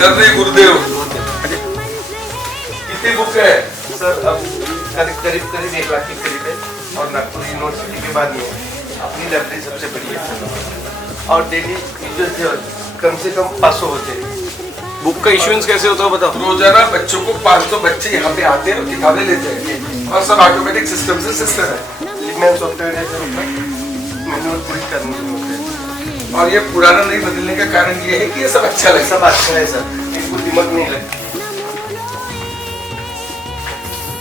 Sir नहीं गुरुदेव। कितनी book है सर? अब करीब 1 लाख के करीब है और नागपुर यूनिवर्सिटी के बाद में अपनी लाइब्रेरी सबसे बड़ी है और डेली यूजर्स कम से कम 500 होते हैं। बुक का इश्यूएंस कैसे होता है बताओ? रोजाना बच्चों को 500 बच्चे यहाँ पे आते हैं और किताबें लेते हैं और सब ऑटोमेटिक सिस्टम से सिस्टम है। लिपमैन सॉफ्टवेयर है सर, मैनुअल पूरी करने होते हैं और ये पुराना नहीं बदलने का कारण ये है कि ये सब अच्छा लगे। सब अच्छा है सर, इनको दिमाग नहीं लगता।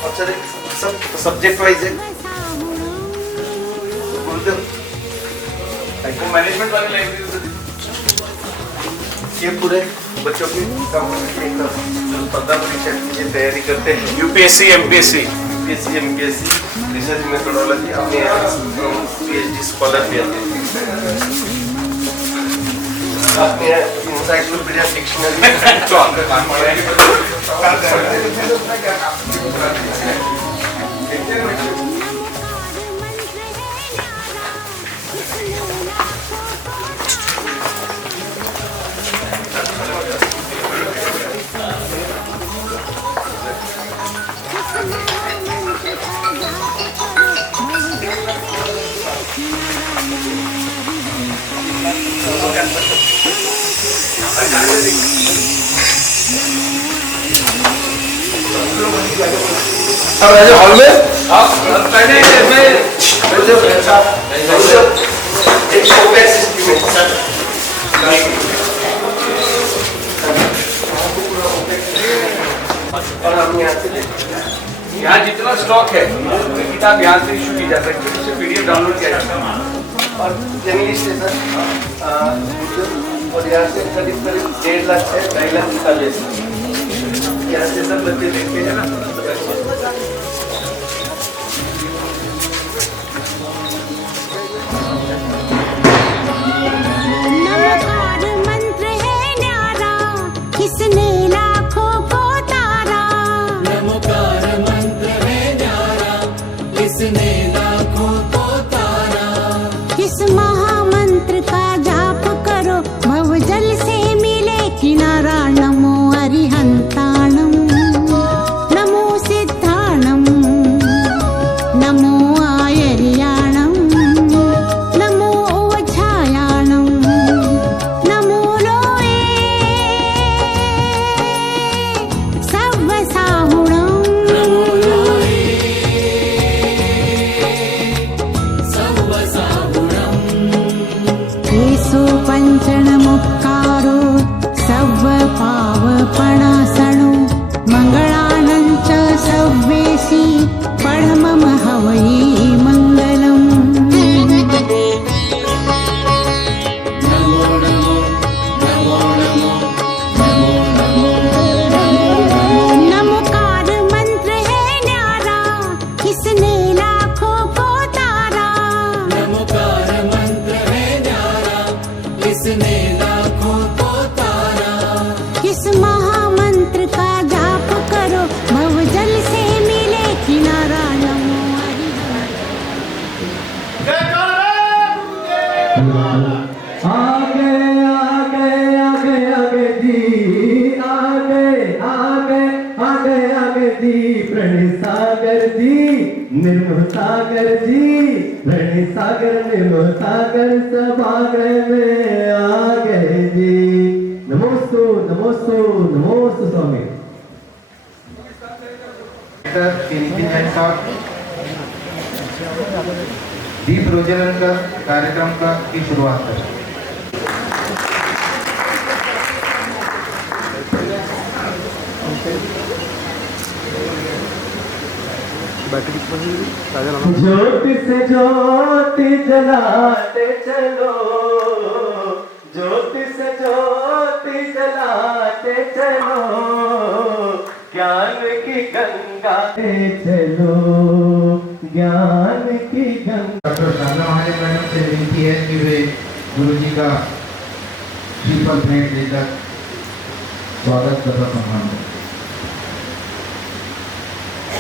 और सर सब सब्जेक्ट वाइज है। गुरुदेव मैनेजमेंट वाली लाइब्रेरी ये पूरे बच्चों की स्पर्धा परीक्षा की तैयारी करते हैं, यूपीएससी एमपीएससी रिसर्च मेथोडोलॉजी, अपने पीएचडी स्कॉलर भी आते हैं, अपने इंसाइक्लोपीडिया डिक्शनरी जो आपका काम है। अब ऐसे हॉल में आप पहले मैं एक ओपेक सिस्टम है और हम यहाँ से यहाँ जितना स्टॉक है किताब यहाँ से इशू की जा सकती है, उससे पीडीएफ डाउनलोड किया जाता है और जर्नलिस्ट है सर और यहाँ से करीब 1.5 लाख से 2.5 लाख किताबें हैं। यहाँ से सब बच्चे देखते हैं ना। नमकार मंत्र है न्यारा, किसने लाखों को तारा। नमकार मंत्र है न्यारा, किसने लाखों को तारा। इस महामंत्र का जाप करो, भवजल से मिले किनारा। नमो अरिहंताणम, नमो सिद्धाणम, नमो आयर्याणम, नमो ओछायाणम, नमो लोए सव्वसाहुणम। नमो लोए सव्वसाहुणम्। येषु पञ्चणमुक्कारो सव्वपावपणासनो मङ्गलानञ्च सव्वेशी पढमम हवै मङ्गलम्। नमो नमो नमो नमो नमो नमो नमकार मंत्र है न्यारा, किसने लाखों को तारा। नमकार मंत्र है न्यारा, किसने लाखों को तारा। इस महामंत्र का जाप करो, भवजल से मिले किनारा। नमो आगे आगे आगे आगे दी आगे आगे आगे आगे दी प्रणय सागर जी निर्मल सागर जी प्रणय सागर निर्मल सागर सभाग्रह में आ गए जी। नमोस्तु नमोस्तु नमोस्तु स्वामी। नितिन जैन साहब दीप प्रज्वलन का कार्यक्रम की शुरुआत करें। ज्योति से ज्योति जलाते चलो, ज्योति से ज्योति जलाते चलो, ज्ञान की गंगा पे चलो, ज्ञान की गंगा। डॉक्टर शारदा महादेव मैडम से विनती है कि वे गुरु जी का श्रीफल भेंट देकर स्वागत तथा सम्मान करें।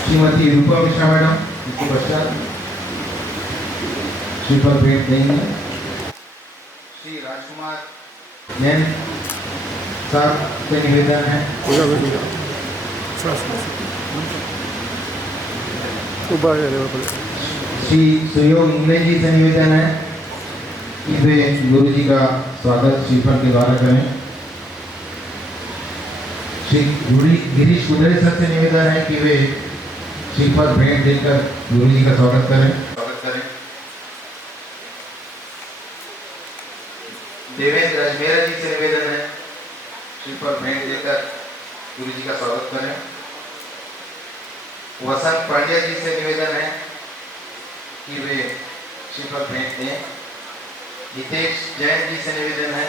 श्रीमती रूपा मिश्रा मैडम इसके पश्चात श्रीफल भेंट देंगे। श्री राजकुमार जैन साहब से निवेदन है श्री सुयोग इंग्लैंड जी से निवेदन है कि वे गुरु जी का स्वागत श्रीफल के द्वारा करें। श्री गिरीश कुदरे सर से निवेदन है कि वे श्रीफल भेंट देकर गुरु जी का स्वागत करें। देवेंद्र अजमेरा जी से निवेदन है श्रीफल भेंट देकर गुरु जी का स्वागत करें। वसंत पांड्या जी से निवेदन है कि वे श्रीफल भेंट दें। हितेश जैन जी से निवेदन है।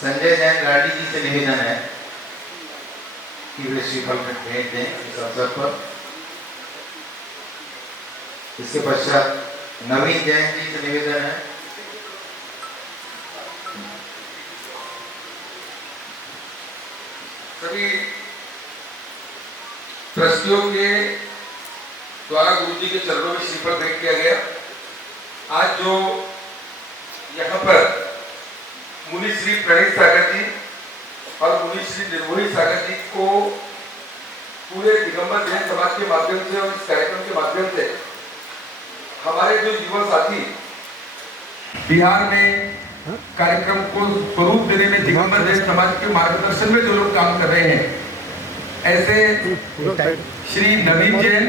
संजय जैन राडी जी से निवेदन है कि वे श्रीफल भेंट दें इस अवसर पर। इसके पश्चात नवीन जैन जी से निवेदन है सभी ट्रस्टियों के द्वारा गुरु जी के चरणों में श्रीफल भेंट किया गया। आज जो यहाँ पर मुनि श्री प्रणीत सागर जी और मुनि श्री निर्मोही सागर जी को पूरे दिगंबर जैन समाज के माध्यम से और इस कार्यक्रम के माध्यम से हमारे जो युवा साथी बिहार में कार्यक्रम को स्वरूप देने में दिगंबर जैन समाज के मार्गदर्शन में जो लोग काम कर रहे हैं, ऐसे श्री नवीन जैन,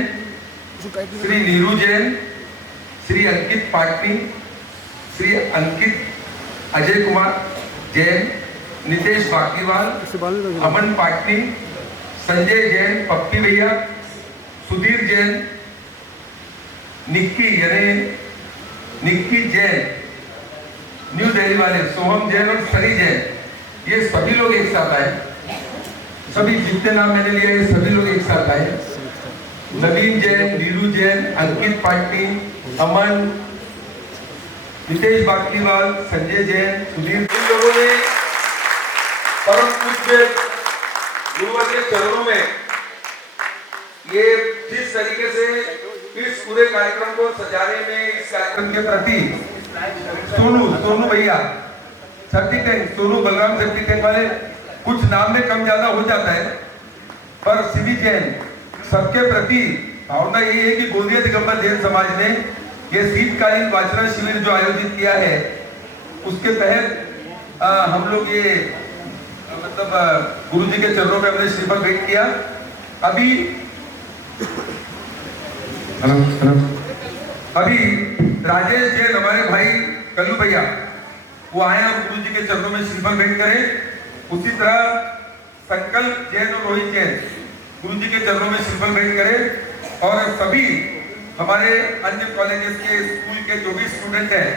श्री नीरू जैन, श्री अंकित पाटनी, श्री अंकित अजय कुमार जैन, नितेश बाकीवाल, अमन पाटनी, संजय जैन, पप्पी भैया, सुधीर जैन, निक्की जैन, न्यू दिल्ली वाले सोहम जैन और सनी जैन, ये सभी लोग एक साथ आए। सभी जितने नाम मैंने लिए ये सभी लोग एक साथ आए। नवीन जैन, नीरू जैन, अंकित पाटनी, अमन, नितेश बाकीवाल, संजय जैन, सुधीर, इन लोगों ने परम पूज्य गुरुवर के चरणों में ये जिस तरीके से इस पूरे कार्यक्रम को सजाने में, इस कार्यक्रम के प्रति सोनू भैया, शक्ति टैंक, सोनू बलराम शक्ति टैंक वाले, कुछ नाम में कम ज्यादा हो जाता है, पर सीवी जैन सबके प्रति भावना ये है कि गोंदिया दिगंबर जैन समाज ने ये शीतकालीन वाचना शिविर जो आयोजित किया है, उसके तहत हम लोग ये मतलब गुरु जी के चरणों में हमने श्रीफल भेंट किया। अभी राजेश जैन हमारे भाई कल्लू भैया वो आए और गुरु जी के चरणों में श्रीफल भेंट करें। उसी तरह संकल्प जैन और रोहित जैन गुरु जी के चरणों में श्रीफल भेंट करें। और सभी हमारे अन्य कॉलेजेस के, स्कूल के जो भी स्टूडेंट हैं,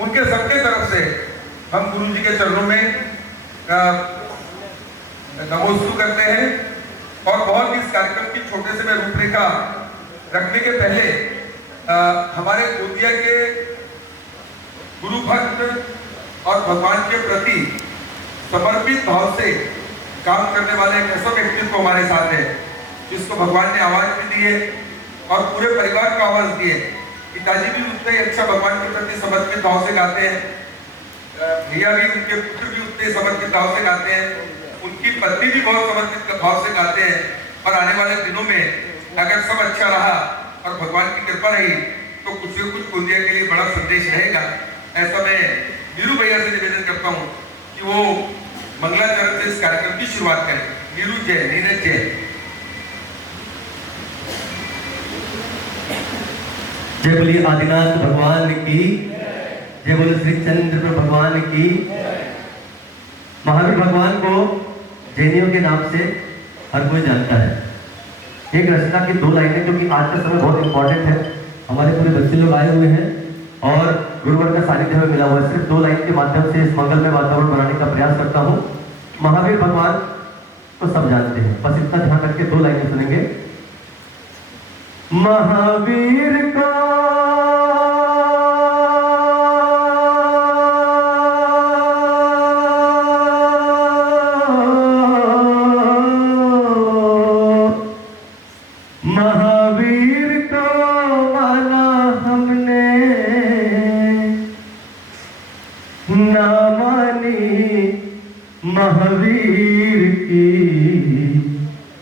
उनके सबके तरफ से हम गुरु जी के चरणों में नमोस्तु करते हैं। और बहुत इस कार्यक्रम की छोटे से मैं रूपरेखा रखने के पहले हमारे गोंदिया के गुरु भक्त और भगवान के प्रति समर्पित भाव से काम करने वाले एक ऐसा व्यक्तित्व हमारे साथ है जिसको भगवान ने आवाज भी दी है और पूरे परिवार को आवाज दी है। पिताजी भी उतने ही अच्छा भगवान के प्रति समर्पित भाव से गाते हैं, भैया भी, उनके पुत्र भी उतने समर्पित भाव से गाते हैं, उनकी पत्नी भी बहुत समर्पित भाव से गाते हैं। और आने वाले दिनों में अगर सब अच्छा रहा और भगवान की कृपा रही तो कुछ से कुछ गोंदिया के लिए बड़ा संदेश रहेगा। ऐसा मैं नीरू भैया से निवेदन करता हूँ कि वो मंगलाचरण से इस कार्यक्रम की शुरुआत करें। नीरू जैन, नीरज जैन। जय बोलिए आदिनाथ भगवान की, जय बोले श्री चंद्र भगवान की। महावीर भगवान को जैनियों के नाम से हर कोई जानता है। एक रचना की दो लाइनें जो कि आज का समय बहुत इंपॉर्टेंट है, हमारे पूरे बच्चे लोग आए हुए हैं और गुरुवर का सानिध्य में मिला हुआ है। सिर्फ दो लाइन के माध्यम से इस मंगलमय वातावरण बनाने का प्रयास करता हूँ। महावीर भगवान को सब जानते हैं, बस इतना ध्यान रख के दो लाइनें सुनेंगे। महावीर को ना मानी महावीर की,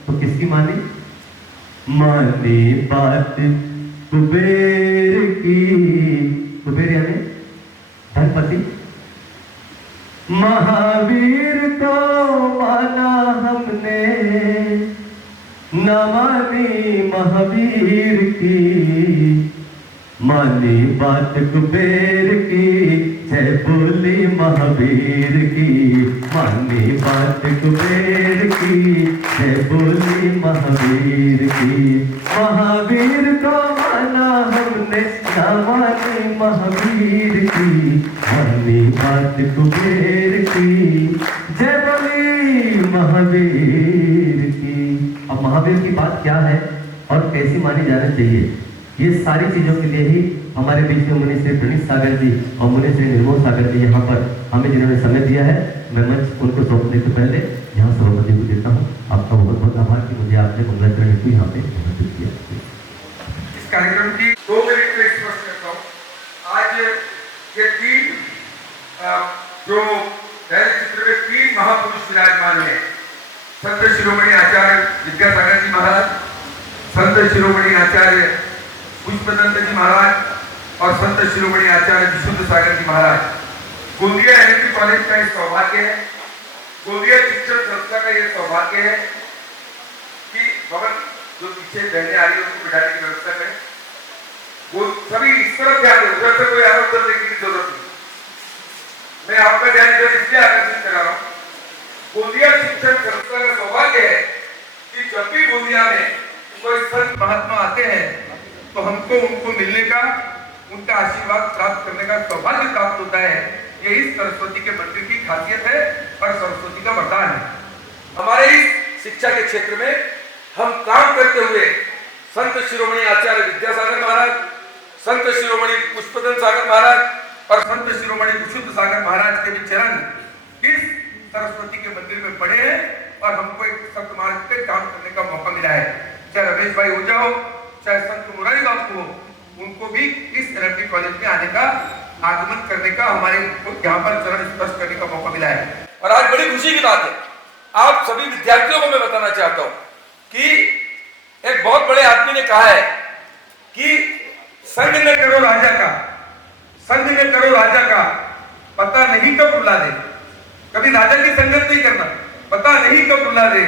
तो किसकी मानी? मानी बात कुबेर की। कुबेर यानी धनपति। महावीर को माना हमने, न मानी महावीर की, मानी बात कुबेर की, जय बोली महावीर की, मानी बात कुबेर की, जय बोली महावीर की। महावीर को माना हमने, न मानी महावीर की, मानी बात कुबेर की, जय बोली महावीर की। अब महावीर की बात क्या है और कैसी मानी जानी चाहिए, ये सारी चीजों के लिए ही हमारे बीच में मुनि श्री प्रणीत सागर जी और मुनि श्री निर्मोह सागर जी यहाँ पर हमें जिन्होंने समय दिया है, मैं मंच उनको सौंपने से पहले यहाँ सभापति को देता हूँ। आपका बहुत बहुत आभार कि मुझे आपने मंगलाचरण हेतु यहाँ पे उपस्थित किया। इस कार्यक्रम की 2 मिनट में स्पष्ट करता हूँ। आज ये 3 जो चित्र में 3 महापुरुष विराजमान है। संत शिरोमणि आचार्य विद्यासागर जी महाराज, संत शिरोमणि आचार्य पुष्पदंत जी महाराज और संत शिरोमणि आचार्य विशुद्ध सागर जी महाराज। गोंदिया एनएमटी कॉलेज का ये सौभाग्य है, गोंदिया शिक्षण संस्था का ये सौभाग्य है कि भवन जो पीछे बहने आ रही है उसको बिठाने की व्यवस्था करें। वो सभी इस तरफ ध्यान दें, उधर से कोई आगे उधर देखने की जरूरत नहीं। मैं आपका ध्यान इधर इसलिए आकर्षित करा रहा हूँ, गोंदिया शिक्षण संस्था का सौभाग्य है कि जब भी गोंदिया में कोई संत महात्मा आते हैं तो हमको उनको मिलने का, उनका आशीर्वाद प्राप्त करने का सौभाग्य प्राप्त होता है। ये इस सरस्वती के मंदिर की खासियत है और सरस्वती का वरदान है। हमारे इस शिक्षा के क्षेत्र में हम काम करते हुए संत शिरोमणि आचार्य विद्यासागर महाराज, संत शिरोमणि पुष्पदंत सागर महाराज और संत शिरोमणि विशुद्ध सागर महाराज के भी चरण इस सरस्वती के मंदिर में पड़े हैं और हमको एक सप्तमार्ग पे काम करने का मौका मिला है। चाहे रमेश भाई ओझा हो, चाहे संत मुरारी बापू हो, उनको भी इस एनएमटी कॉलेज में आने का, आगमन करने का, हमारे यहाँ पर चरण स्पर्श करने का मौका मिला है। और आज बड़ी खुशी की बात है, आप सभी विद्यार्थियों को मैं बताना चाहता हूँ कि एक बहुत बड़े आदमी ने कहा है कि संग न करो राजा का, संग न करो राजा का, पता नहीं कब रुला दे। कभी राजा की संगत नहीं करना, पता नहीं कब रुला दे।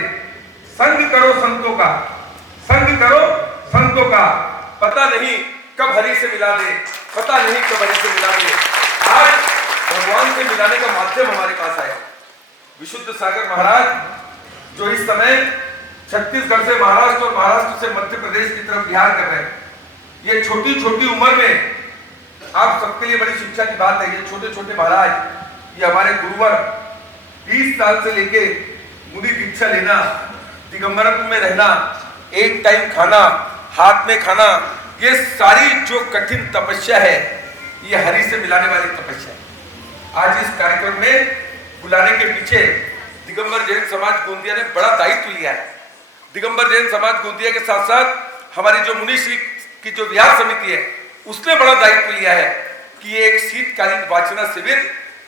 संग करो संतों का, संग करो संतों का, पता नहीं कब हरि से मिला दे, पता नहीं कब हरि से मिला दे। आज भगवान से मिलाने का माध्यम हमारे पास आया। विशुद्ध सागर महाराज जो इस समय छत्तीसगढ़ से महाराष्ट्र और महाराष्ट्र से मध्य प्रदेश की तरफ बिहार कर रहे हैं, ये छोटी छोटी उम्र में आप सबके लिए बड़ी शिक्षा की बात है। ये छोटे छोटे महाराज, ये हमारे गुरुवर 20 साल से लेके मुनि दीक्षा लेना, दिगंबरत्व में रहना, एक टाइम खाना, हाथ में खाना, ये सारी जो कठिन तपस्या है, ये हरि से मिलाने वाली तपस्या है। आज इस कार्यक्रम में बुलाने के पीछे दिगंबर जैन समाज गोंदिया ने बड़ा दायित्व लिया है। दिगंबर जैन समाज गोंदिया के साथ साथ हमारी जो मुनिश्री की जो विहार समिति है, उसने बड़ा दायित्व लिया है कि ये एक शीतकालीन वाचना शिविर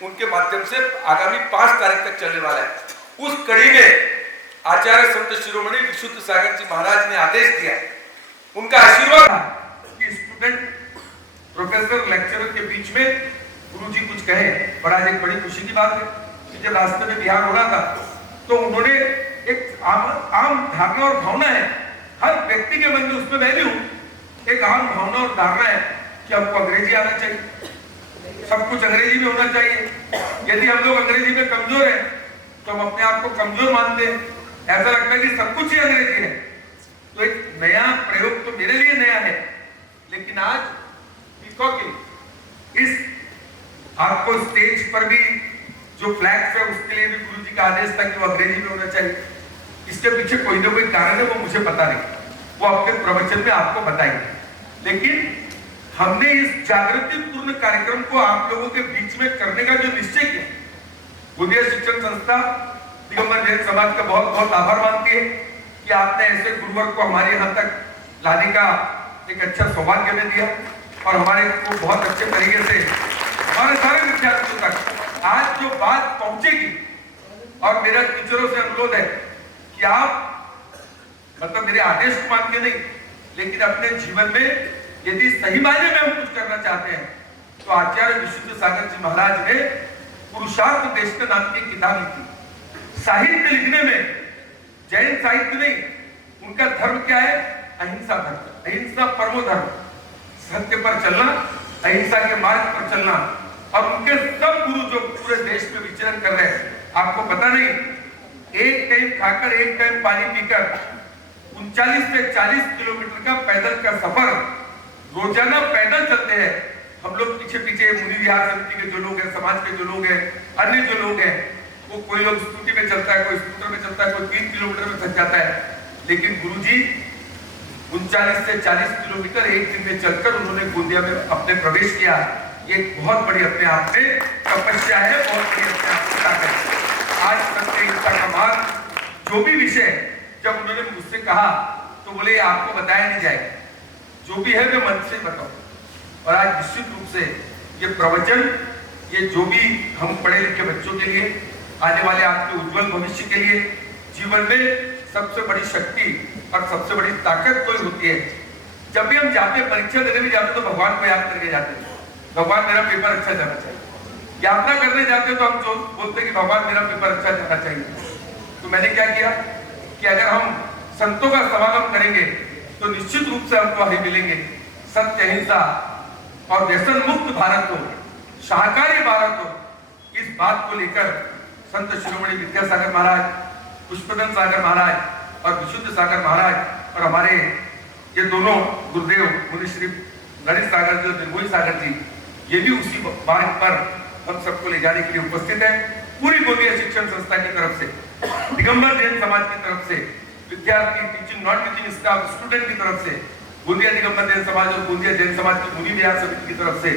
उनके माध्यम से आगामी 5 तारीख तक चलने वाला है। उस कड़ी में आचार्य संत शिरोमणि विशुद्ध सागर जी महाराज ने आदेश दिया, उनका आशीर्वाद कि स्टूडेंट प्रोफेसर लेक्चरर के बीच में गुरुजी कुछ कहे। और आज एक बड़ी खुशी की बात है कि जब रास्ते में बिहार हो रहा था तो उन्होंने एक आम धारणा और भावना है, हर व्यक्ति के मन में, उसमें मैं भी हूँ, एक आम भावना और धारणा है कि हमको अंग्रेजी आना चाहिए, सब कुछ अंग्रेजी में होना चाहिए। यदि हम लोग अंग्रेजी में कमजोर हैं तो हम अपने आप को कमजोर मानते हैं, ऐसा लगता है कि सब कुछ ही अंग्रेजी है। तो एक नया प्रयोग तो मेरे लिए नया है, लेकिन आज इस आपको स्टेज पर भी जो फ्लैग्स है उसके लिए भी गुरुजी का आदेश था कि वो अंग्रेजी में होना चाहिए। इसके पीछे कोई ना कोई कारण है, वो मुझे पता नहीं, वो अपने प्रवचन में आपको बताएंगे। लेकिन हमने इस जागृतिपूर्ण कार्यक्रम को आप लोगों के बीच में करने का जो निश्चय किया, गोंदिया शिक्षण संस्था दिगंबर जैन समाज का बहुत बहुत आभार मानती है कि आपने ऐसे गुरुवर को हमारे यहाँ तक लाने का एक अच्छा सौभाग्य में दिया और हमारे को बहुत अच्छे तरीके से हमारे सारे विद्यार्थियों तक आज जो बात पहुंचेगी, और मेरा टीचरों से अनुरोध है कि आप मतलब मेरे आदेश को मान के नहीं, लेकिन अपने जीवन में यदि सही मायने में हम कुछ करना चाहते हैं तो आचार्य विशुद्ध सागर जी महाराज ने पुरुषार्थ देशना नाम की किताब लिखी। साहित्य लिखने में जैन साहित्य नहीं, उनका धर्म क्या है? अहिंसा धर्म, अहिंसा परमो धर्म, सत्य पर चलना, अहिंसा के मार्ग पर चलना। और उनके सब गुरु जो पूरे देश में विचरण कर रहे हैं, आपको पता नहीं, एक टाइम खाकर एक टाइम पानी पीकर 39 से 40 किलोमीटर का पैदल का सफर रोजाना पैदल चलते हैं। हम लोग पीछे पीछे मुनि विहार समिति के जो लोग हैं, समाज के जो लोग हैं, अन्य जो लोग हैं, वो कोई लोग स्कूटी में चलता है, कोई स्कूटर में चलता है, कोई 3 किलोमीटर में थक जाता है। लेकिन गुरुजी 39 से 40 किलोमीटर एक दिन में चलकर उन्होंने गोंदिया में अपने प्रवेश किया। ये बहुत बड़ी अपने आप में तपस्या है, बहुत बड़ी अपने आप में ताकत है। आज सत्य अहिंसा का मार्ग जो भी विषय जब उन्होंने मुझसे कहा तो बोले आपको बताया नहीं जाएगा, जो भी है मैं मन से बताऊं। और आज निश्चित रूप से ये प्रवचन, ये जो भी हम पढ़े लिखे बच्चों के लिए, आने वाले आपके उज्जवल भविष्य के लिए, जीवन में सबसे बड़ी शक्ति और सबसे बड़ी ताकत कोई होती है। जब भी हम जाते परीक्षा देने भी जाते तो भगवान को याद करके जाते हैं, भगवान मेरा पेपर अच्छा जाना चाहिए। यात्रा करने जाते तो हम जो बोलते कि भगवान मेरा पेपर अच्छा जाना चाहिए। तो मैंने क्या किया कि अगर हम संतों का समागम करेंगे तो निश्चित रूप से हमको आगे मिलेंगे। सत्य अहिंसा और व्यसन मुक्त भारत हो, शाकाहारी भारत हो, इस बात को लेकर संत शिरोमणि विद्यासागर महाराज, पुष्पदन सागर महाराज और विशुद्ध सागर महाराज और हमारे ये दोनों गुरुदेव मुनि श्री गणेश सागर जी और निर्मोही सागर जी, ये भी उसी मार्ग पर हम सबको ले जाने के लिए उपस्थित है। पूरी गोंदिया शिक्षण संस्था की तरफ से, दिगंबर जैन समाज की तरफ से, विद्यार्थी, teaching non teaching staff, student की तरफ से, गोंदिया दिगंबर जैन समाज और गोंदिया जैन समाज की मुनि विहार समिति की तरफ से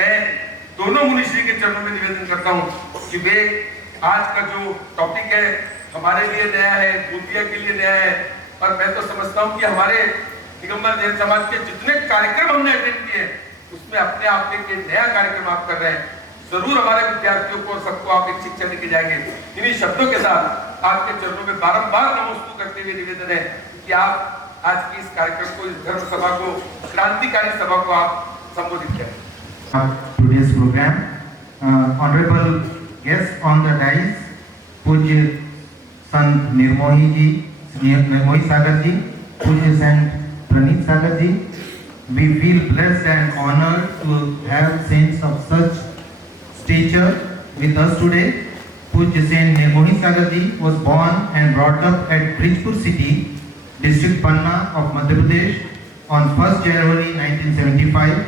मैं दोनों मुनिश्री के चरणों में निवेदन करता हूँ कि वे आज का जो टॉपिक है हमारे लिए नया है, गोंदिया के लिए नया है। और मैं तो समझता हूँ कि हमारे दिगंबर जैन समाज के जितने कार्यक्रम हमने अटेंड किए उसमें अपने आप एक नया कार्यक्रम आप कर रहे हैं। जरूर हमारे विद्यार्थियों को सबको आप एक शिक्षा लेके जाएंगे। इन्हीं शब्दों के साथ आपके चरणों में बारंबार नमस्कार करते हुए निवेदन है कि आप आज की इस कार्यक्रम को, इस धर्म सभा को, क्रांतिकारी सभा को आप संबोधित करें। Today's program, honorable guests on the dais, पूज्य संत निर्मोही जी, निर्मोही सागर जी, पूज्य संत प्रणीत सागर जी, we feel blessed and honored to have saints of such stature with us today. Pujya Saint Nirmohi Sagar ji was born and brought up at Brijpur city, district Panna of Madhya Pradesh on 1st January 1975.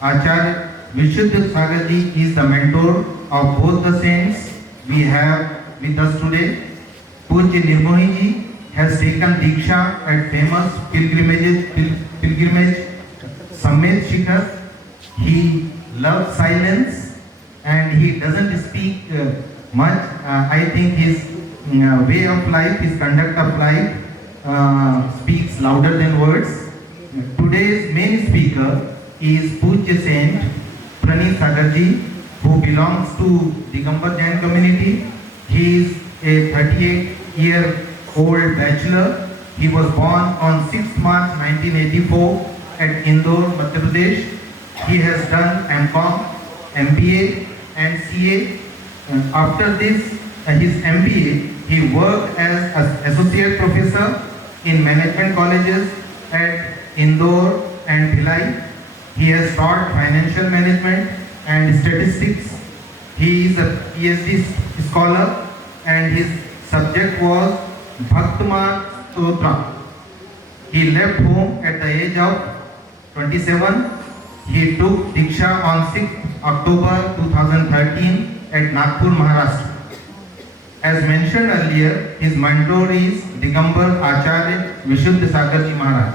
Acharya Vishuddha Sagar ji is the mentor of both the saints we have with us today. Pujya Nirmohi ji has taken Diksha at famous pilgrimage Sammed Shikhar. He loves silence and he doesn't speak much. I think his way of life, his conduct of life speaks louder than words. Today's main speaker is Pujya Saint Pranit Sagar ji, who belongs to Digambar Jain community. He is a 38-year-old bachelor. He was born on 6th March 1984 at Indore, Madhya Pradesh. He has done M.Com, MBA and CA. After this, his MBA, he worked as an associate professor in management colleges at Indore and Bhilai. He has taught financial management and statistics. He is a PhD scholar and his subject was Bhaktiman Stotra. He left home at the age of 27. He took Diksha on 6th October 2013 at Nagpur, Maharashtra. As mentioned earlier, his mentor is Digambar Acharya Vishuddha Sagar ji Maharaj.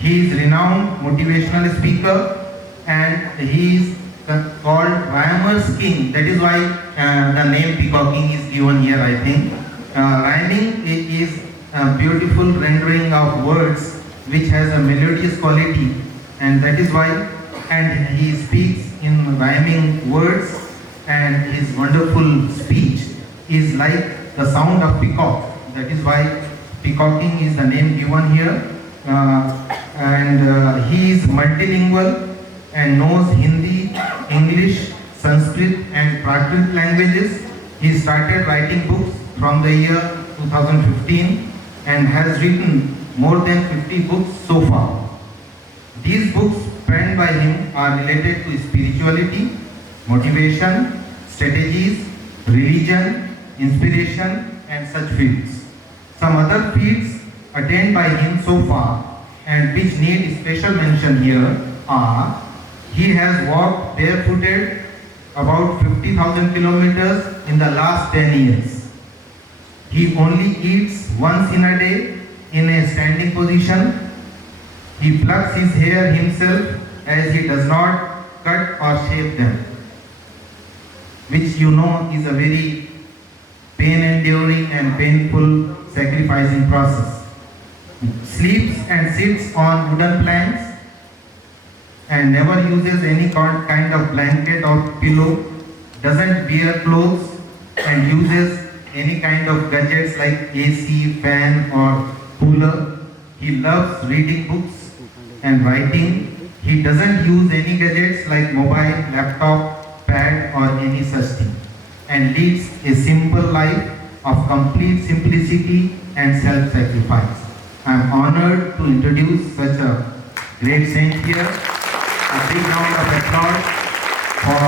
He is renowned motivational speaker and he is called Rhymer's King. That is why the name peacocking is given here, I think. Rhyming is a beautiful rendering of words which has a melodious quality, and that is why, and he speaks in rhyming words and his wonderful speech is like the sound of peacock. That is why peacocking is the name given here. He is multilingual and knows Hindi, English, Sanskrit and Prakrit languages. He started writing books from the year 2015 and has written more than 50 books so far. These books penned by him are related to spirituality, motivation, strategies, religion, inspiration and such fields. Some other fields attained by him so far and which need special mention here are: he has walked barefooted about 50,000 kilometers in the last 10 years. He only eats once in a day in a standing position. He plucks his hair himself as he does not cut or shave them, which you know is a very pain-enduring and painful sacrificing process. Sleeps and sits on wooden planks and never uses any kind of blanket or pillow, doesn't wear clothes and uses any kind of gadgets like AC, fan or cooler. He loves reading books and writing. He doesn't use any gadgets like mobile, laptop, pad or any such thing, and leads a simple life of complete simplicity and self-sacrifice. I am honored to introduce such a great saint here. A big round of applause for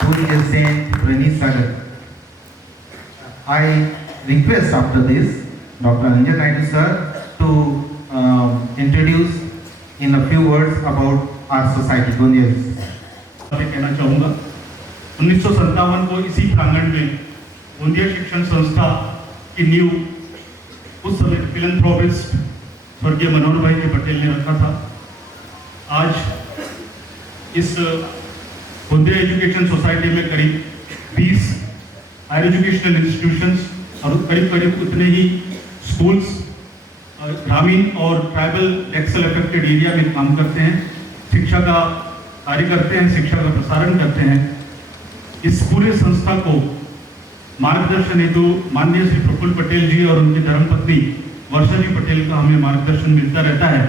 Pujya Saint Praneeth Sagar. I request after this Dr. Anjan Naidu sir to introduce in a few words about our society. Gondia. मैं कहना चाहूँगा 1957 को इसी प्रांगण में गोंदिया शिक्षण संस्था की नींव उस समय फिलैंथ्रोपिस्ट स्वर्गीय मनोहर भाई के पटेल ने रखा था। आज इस गोंदिया एजुकेशन सोसाइटी में करीब 20 हायर एजुकेशनल इंस्टीट्यूशंस और करीब उतने ही स्कूल्स ग्रामीण और ट्राइबल एक्सेल अफेक्टेड एरिया में काम करते हैं, शिक्षा का कार्य करते हैं, शिक्षा का प्रसारण करते हैं। इस पूरे संस्था को मार्गदर्शन हेतु माननीय श्री प्रफुल्ल पटेल जी और उनकी धर्मपत्नी वर्षा जी पटेल का हमें मार्गदर्शन मिलता रहता है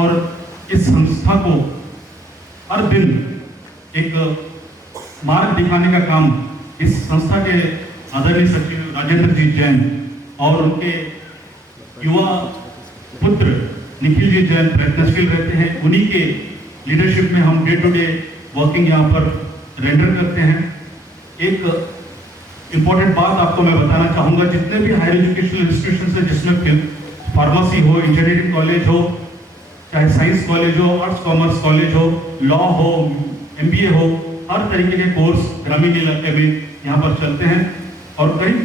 और इस संस्था को हर दिन एक मार्ग दिखाने का काम इस संस्था के आदरणीय सचिव राजेंद्र जी जैन और उनके युवा पुत्र निखिल जी जैन प्रयत्नशील रहते हैं। उन्हीं के लीडरशिप में हम डे टू डे वर्किंग यहाँ पर रेंडर करते हैं। एक इम्पॉर्टेंट बात आपको मैं बताना चाहूँगा, जितने भी हायर एजुकेशनल इंस्टीट्यूशन है जिसमें फार्मेसी हो, इंजीनियरिंग कॉलेज हो, चाहे साइंस कॉलेज हो, आर्ट्स कॉमर्स कॉलेज हो, लॉ हो, MBA हो, हर तरीके के कोर्स ग्रामीण इलाके में यहाँ पर चलते हैं और करीब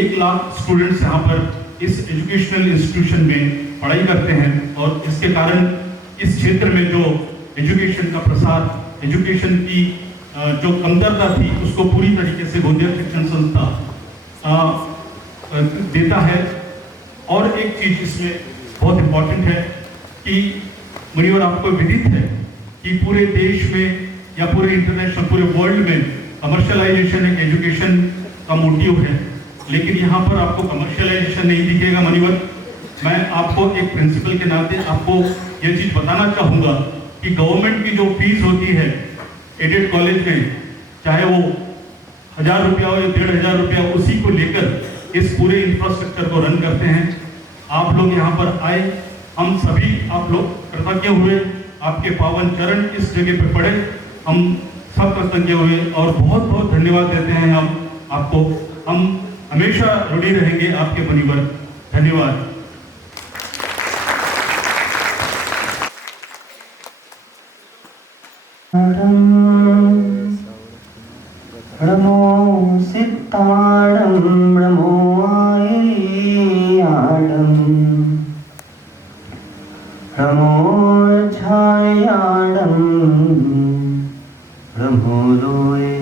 1 लाख स्टूडेंट्स यहाँ पर इस एजुकेशनल इंस्टीट्यूशन में पढ़ाई करते हैं और इसके कारण इस क्षेत्र में जो एजुकेशन का प्रसार, एजुकेशन की जो कमतरता थी उसको पूरी तरीके से गोंदिया शिक्षण संस्था देता है। और एक चीज इसमें बहुत इम्पोर्टेंट है कि मुनिवर आपको विदित है कि पूरे देश में या पूरे इंटरनेशनल पूरे वर्ल्ड में कमर्शियलाइजेशन एक एजुकेशन का मोटिव है, लेकिन यहाँ पर आपको कमर्शियलाइजेशन नहीं दिखेगा। मुनिवर, मैं आपको एक प्रिंसिपल के नाते आपको ये चीज बताना चाहूँगा कि गवर्नमेंट की जो फीस होती है एडेड कॉलेज में, चाहे वो 1000 रुपया हो या 1500 रुपया, उसी को लेकर इस पूरे इंफ्रास्ट्रक्चर को रन करते हैं। आप लोग यहाँ पर आए, हम सभी आप लोग कृतज्ञ हुए, आपके पावन चरण इस जगह पे पड़े, हम सब कृतज्ञ हुए और बहुत बहुत धन्यवाद देते हैं हम आपको। हम हमेशा ऋणी रहेंगे आपके मुनिवर। धन्यवाद। नमो सितारं नमो आयर्याडं नमो छायाडं नमो लोए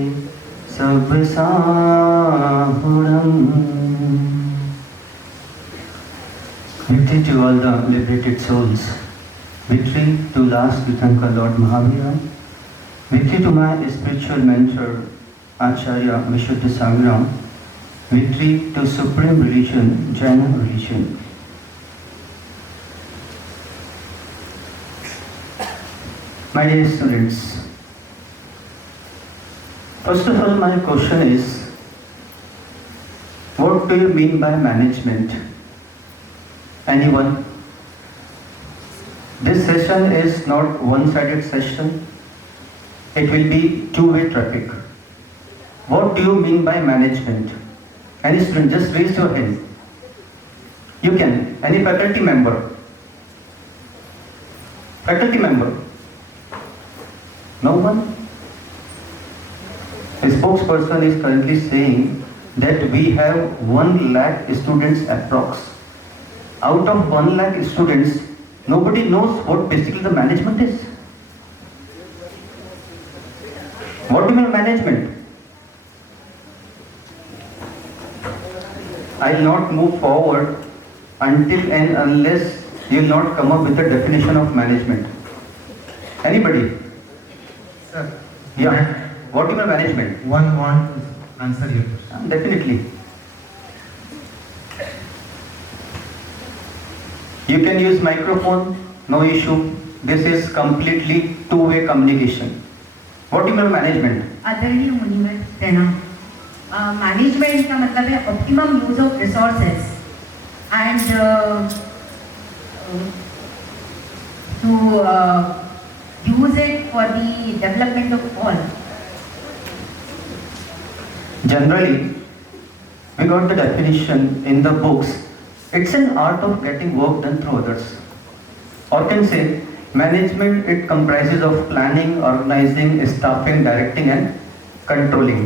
सब साहुरं। Victory to all the liberated souls. Victory to last, we thank our Lord Mahavira. Victory to my spiritual mentor, Acharya Vishuddha Sangram. Victory to supreme religion, Jaina religion. My dear students, first of all, my question is, what do you mean by management? Anyone? This session is not one-sided session. It will be two-way traffic. What do you mean by management? Any student, just raise your hand. You can. Any faculty member? Faculty member? No one? The spokesperson is currently saying that we have 1 lakh students approx. Out of 1 lakh students, nobody knows what basically the management is. What do you mean management? I will not move forward until and unless you will not come up with a definition of management. Anybody? Sir, Yeah. What do you mean management? one want to answer your question. Definitely. You can use microphone, no issue. This is completely two-way communication. What do you mean management? आदरणीय मुनिवर प्रणाम। Management का मतलब है optimum use of resources and to use it for the development of all. Generally, we got the definition in the books. It's an art of getting work done through others. Or can say, management, it comprises of planning, organizing, staffing, directing and controlling.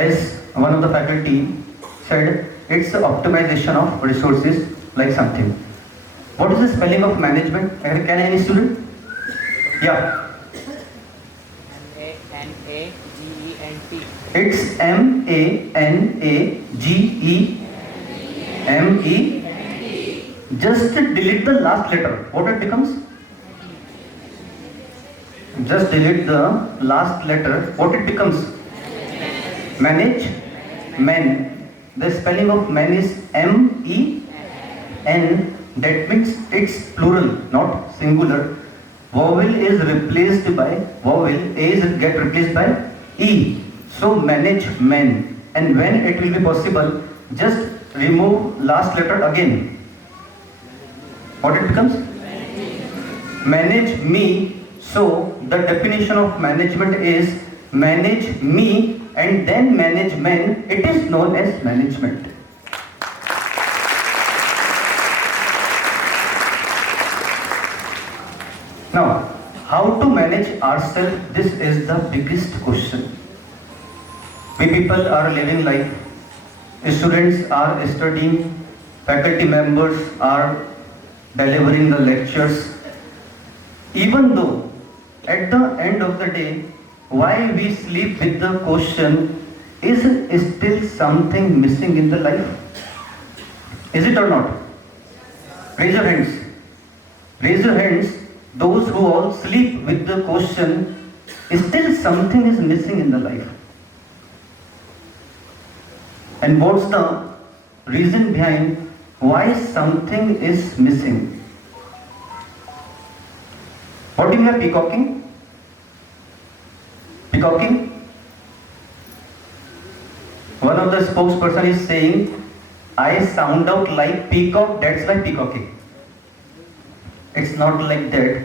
As one of the faculty said, it's the optimization of resources like something. What is the spelling of management? Can any student? Yeah. M-A-N-A-G-E-N-T. It's M-A-N-A-G-E-M-E. Just delete the last letter. What it becomes? Just delete the last letter. What it becomes? Manage. Men. The spelling of men is M-E-N. That means it's plural, not singular. Vowel is replaced by vowel. A is get replaced by E. So manage men. And when it will be possible, just remove last letter again. What it becomes? Manage me. So the definition of management is manage me and then manage men. It is known as management. Now, how to manage ourselves? This is the biggest question. We people are living life. Students are studying. Faculty members are delivering the lectures. Even though at the end of the day, why we sleep with the question, is still something missing in the life? Is it or not? Raise your hands. Raise your hands. Those who all sleep with the question, still something is missing in the life. And what's the reason behind why something is missing? What do you mean by peacocking? Peacocking? One of the spokesperson is saying, I sound out like peacock, that's why peacocking. It's not like that.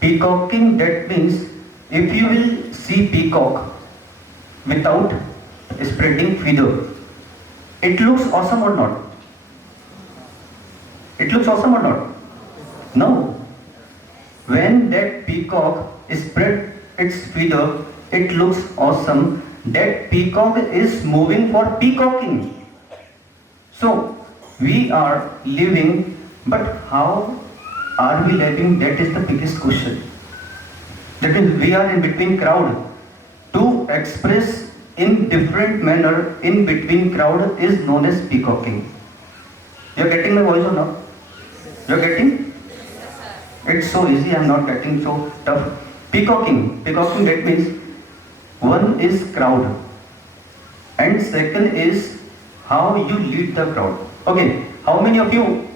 Peacocking, that means if you will see peacock without spreading feather, it looks awesome or not? It looks awesome or not? No. When that peacock spread its feather, it looks awesome. That peacock is moving for peacocking. So we are living, but how are we living? That is the biggest question. That is, we are in between crowd. To express in different manner in between crowd is known as peacocking. You are getting my voice or not? You are getting? It's so easy. I am not getting so tough. Peacocking. Peacocking, that means one is crowd and second is how you lead the crowd. Okay, how many of you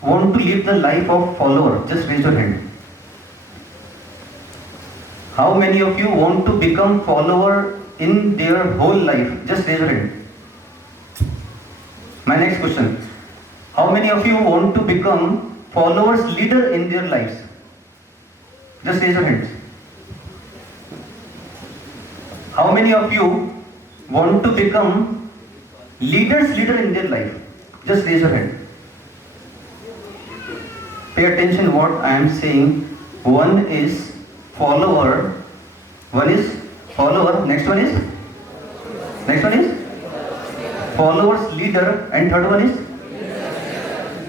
want to live the life of follower? Just raise your hand. How many of you want to become follower in their whole life? Just raise your hand. My next question. How many of you want to become followers leader in their lives? Just raise your hands. How many of you want to become leaders leader in their life? Just raise your hand. Pay attention what I am saying. One is follower, one is follower, next one is followers leader, and third one is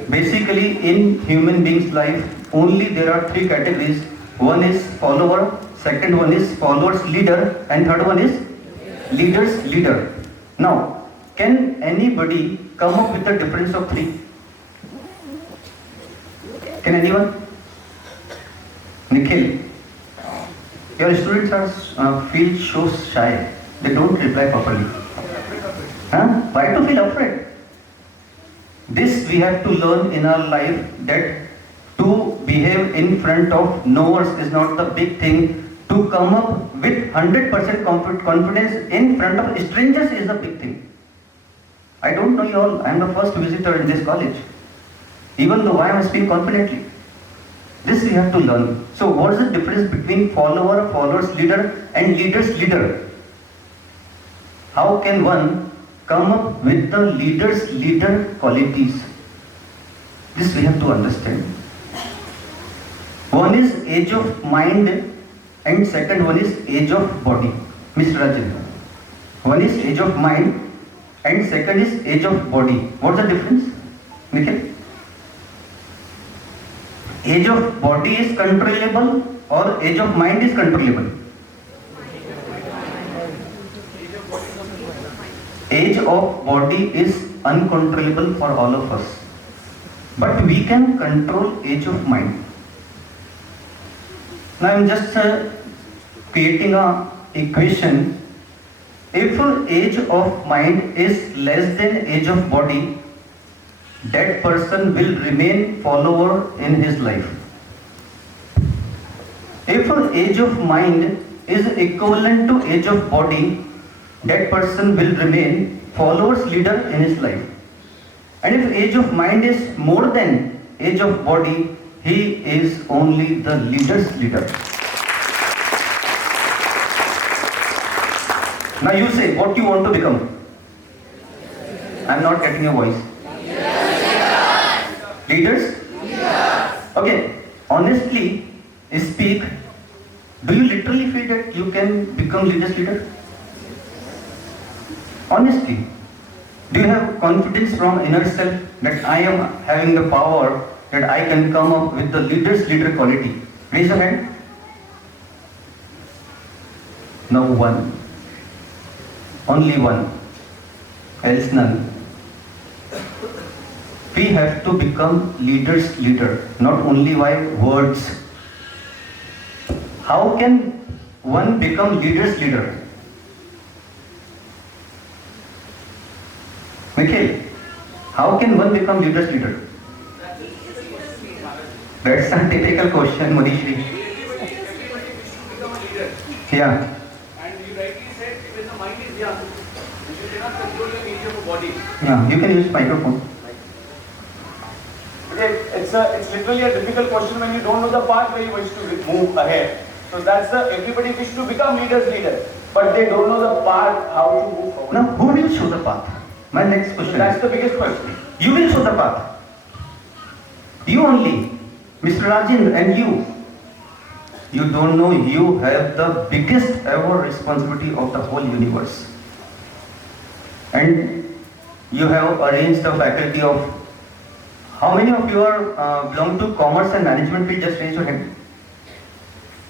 basically in human beings life only there are three categories. One is follower, second one is followers leader, and third one is leaders leader. Now, can anybody come up with the difference of three? Can anyone? Nikhil, your students are feel so shy. They don't reply properly. Why to feel afraid? This we have to learn in our life, that to behave in front of knowers is not the big thing. To come up with 100% confidence in front of strangers is the big thing. I don't know you all. I am the first visitor in this college. Even though I am speaking confidently. This we have to learn. So what is the difference between follower, followers leader and leaders leader? How can one come up with the leaders leader qualities? This we have to understand. One is age of mind and second one is age of body. Mr. Rajan. One is age of mind and second is age of body. What's the difference? Nikhil? Age of body is controllable or age of mind is controllable? Age of body is uncontrollable for all of us. But we can control age of mind. Now I am just creating a equation. If age of mind is less than age of body, that person will remain follower in his life. If age of mind is equivalent to age of body, that person will remain followers leader in his life. And if age of mind is more than age of body, he is only the leader's leader. Now you say what you want to become. I am not getting your voice. Leaders? Okay, honestly speak, do you literally feel that you can become leaders leader? Honestly, do you have confidence from inner self that I am having the power, that I can come up with the leader's leader quality? Raise your hand. No one. Only one. Else none. We have to become leader's leader, not only by words. How can one become leader's leader? Nikhil, how can one become leader's leader? That's a typical question, Manishri. Yeah. And you rightly said, when the mind is young, you cannot control the age of a body. Yeah, you can use microphone. Okay, it's literally a difficult question when you don't know the path where you wish to move ahead. So that's everybody wish to become leader's leader, but they don't know the path how to move forward. Now, who will show the path? My next question. That's the biggest question. You will show the path. You only, Mr. Rajan, and you. You don't know you have the biggest ever responsibility of the whole universe. And you have arranged the faculty of, how many of you are belong to commerce and management field? Just raise your hand.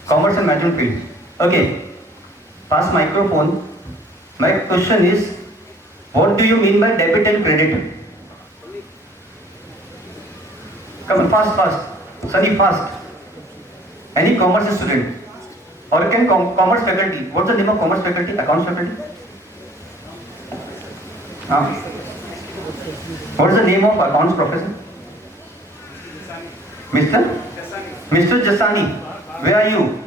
Commerce and management field. Okay. Pass microphone. My question is, what do you mean by debit and credit? Come on, fast. Sunny, fast. Any commerce student? Or can commerce faculty? What's the name of commerce faculty? Accounts faculty? What is the name of accounts professor? Mr. Jasani. Where are you?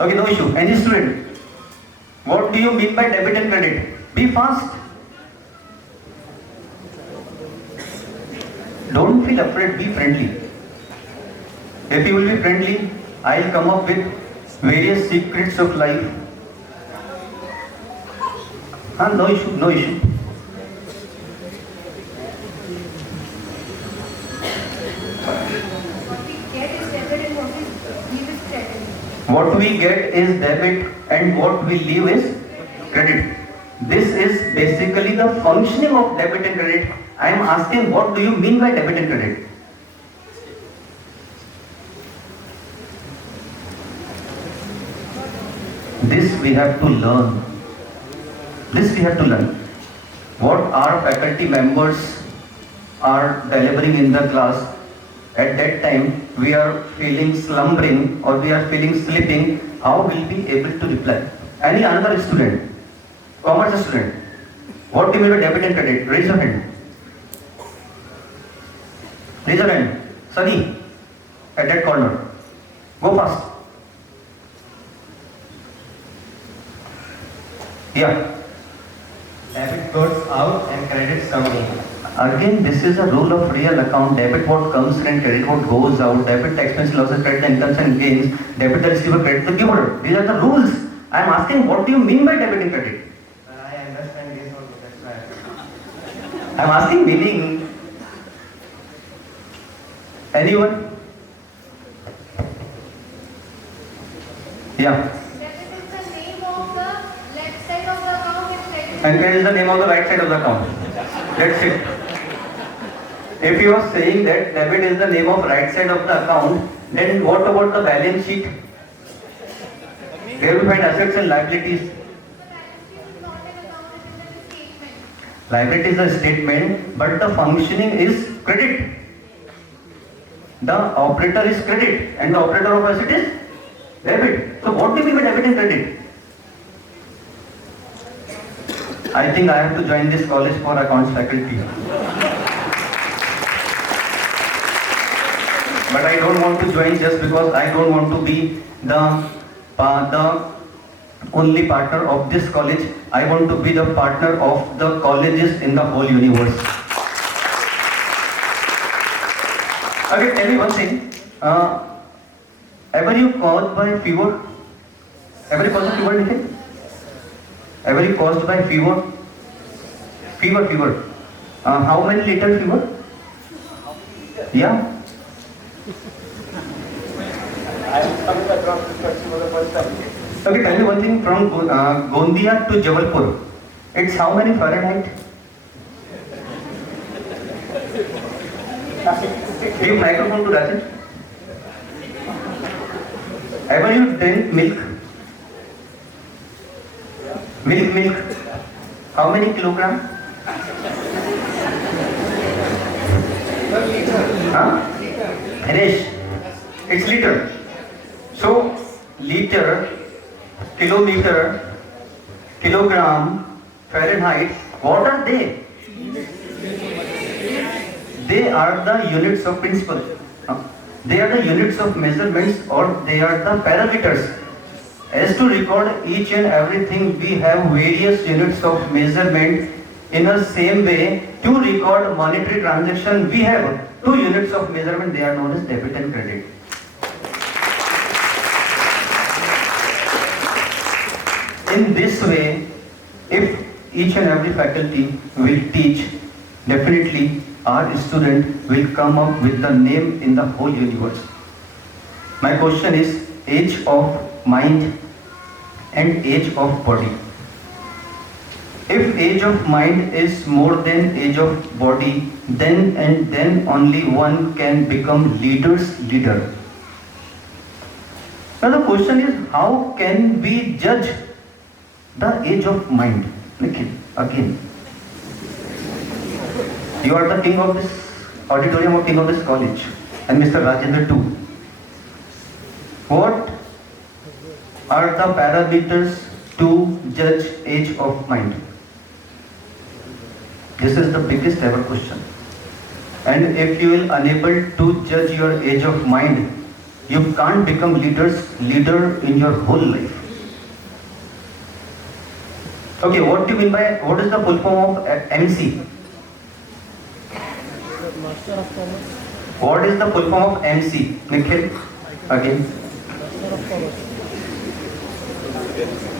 Okay, no issue. Any student? What do you mean by debit and credit? Be fast. Don't feel afraid, be friendly. If you will be friendly, I'll come up with various secrets of life. No issue, no issue. What we get is debit and what we leave is credit. This is basically the functioning of debit and credit. I am asking, what do you mean by debit and credit? This we have to learn. What our faculty members are delivering in the class, at that time we are feeling slumbering or we are feeling sleeping, how will we be able to reply? Any another student, commerce student, what do you mean by debit and credit? Raise your hand. Raise your hand. Sunny, at that corner. Go fast. Yeah. Debit goes out and credit comes in. Again, this is a rule of real account. Debit what comes in and credit what goes out. Debit the expense, losses, credit the incomes and gains. Debit the receiver, credit the giver. These are the rules. I am asking, what do you mean by debit and credit? I understand this also, that's why. I am asking meaning. Anyone? Yeah. And credit is the name of the right side of the account. That's it. If you are saying that debit is the name of right side of the account, then what about the balance sheet? There we find assets and liabilities. Liability is a statement, but the functioning is credit. The operator is credit and the operator of asset is debit. So what do you mean by debit and credit? I think I have to join this college for accounts faculty. But I don't want to join just because I don't want to be the only partner of this college. I want to be the partner of the colleges in the whole universe. Okay, tell me one thing. Ever you caused by fever? Ever you caused by fever, Nikhil? Ever you caused by fever? Fever. How many liter fever? Yeah. Okay, tell me one thing, from Gondia to Jabalpur, it's how many Fahrenheit? Give microphone to Rajat. Ever you drink milk? Milk. How many kilogram? Harish, it's liter. So, liter, kilometer, kilogram, Fahrenheit, what are they? They are the units of principle. They are the units of measurements, or they are the parameters. As to record each and everything, we have various units of measurement. In the same way, to record monetary transaction, we have 2 units of measurement. They are known as debit and credit. In this way, if each and every faculty will teach, definitely our student will come up with the name in the whole universe. My question is, age of mind and age of body. If age of mind is more than age of body, then and then only one can become leader's leader. Now the question is, how can we judge the age of mind? Nikhil, again. You are the king of this auditorium or king of this college, and Mr. Rajendra too. What are the parameters to judge age of mind? This is the biggest ever question. And if you will unable to judge your age of mind, you can't become leader in your whole life. Okay, what do you mean by, what is the full form of MC? Master of Commerce. What is the full form of MC? Nikhil, again. Master of Commerce.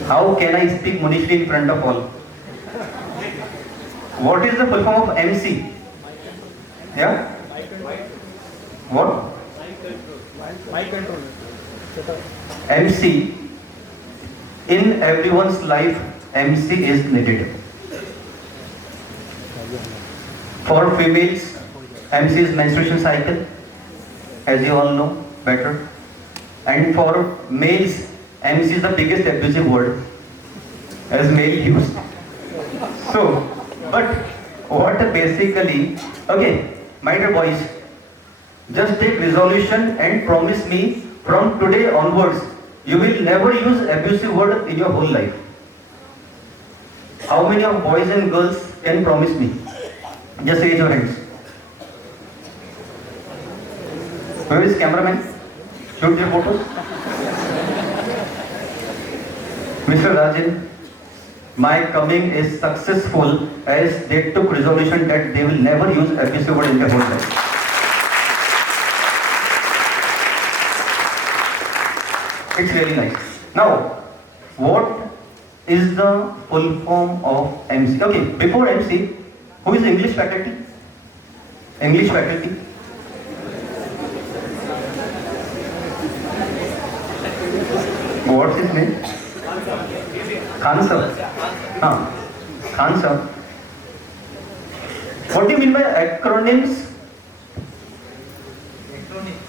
How can I speak Munishri in front of all? What is the full form of MC? Yeah? What? My control. MC. In everyone's life, MC is needed. For females, MC is menstruation cycle, as you all know better. And for males, MC is the biggest abusive word, as male used. So, but what basically, okay, my dear boys, just take resolution and promise me from today onwards, you will never use abusive word in your whole life. How many of boys and girls can promise me? Just raise your hands. Where is cameraman? Shoot your photos. Mr. Rajan, my coming is successful as they took resolution that they will never use abusive word in their whole life. It's really nice. Now, what is the full form of MC? Okay, before MC, who is English faculty? English faculty? What's his name? Khan sir. Khan sir. What do you mean by acronyms?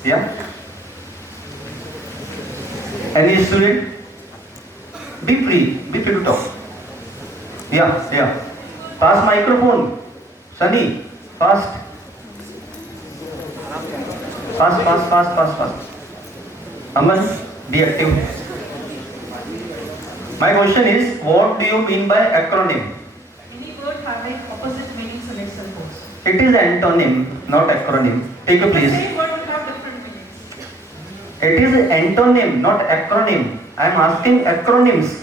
Yeah. Any student? Be free to talk. Yeah. Pass microphone. Sunny, fast. Fast. Aman, be active. My question is, what do you mean by acronym? Any word having opposite meanings in its suppose. It is antonym, not acronym. Take a place. Same word will have different meanings. It is antonym, not acronym. I am asking acronyms.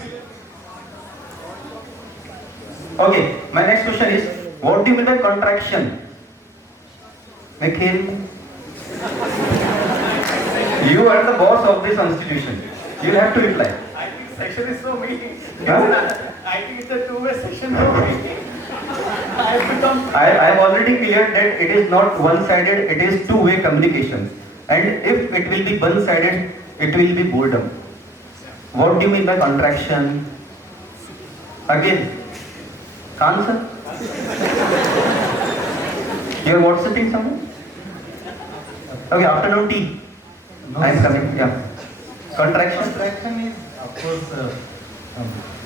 Okay, my next question is, what do you mean by contraction? Nikhil, you are the boss of this institution. You have to reply. I think section is so meaty. Huh? I think it's a two-way section. I have already cleared that it is not one-sided, it is two-way communication. And if it will be one-sided, it will be boredom. What do you mean by contraction? Again, Khan sir? You are WhatsApping someone? Okay, afternoon tea. No, I am coming, yeah. Contraction? Contraction is, of course,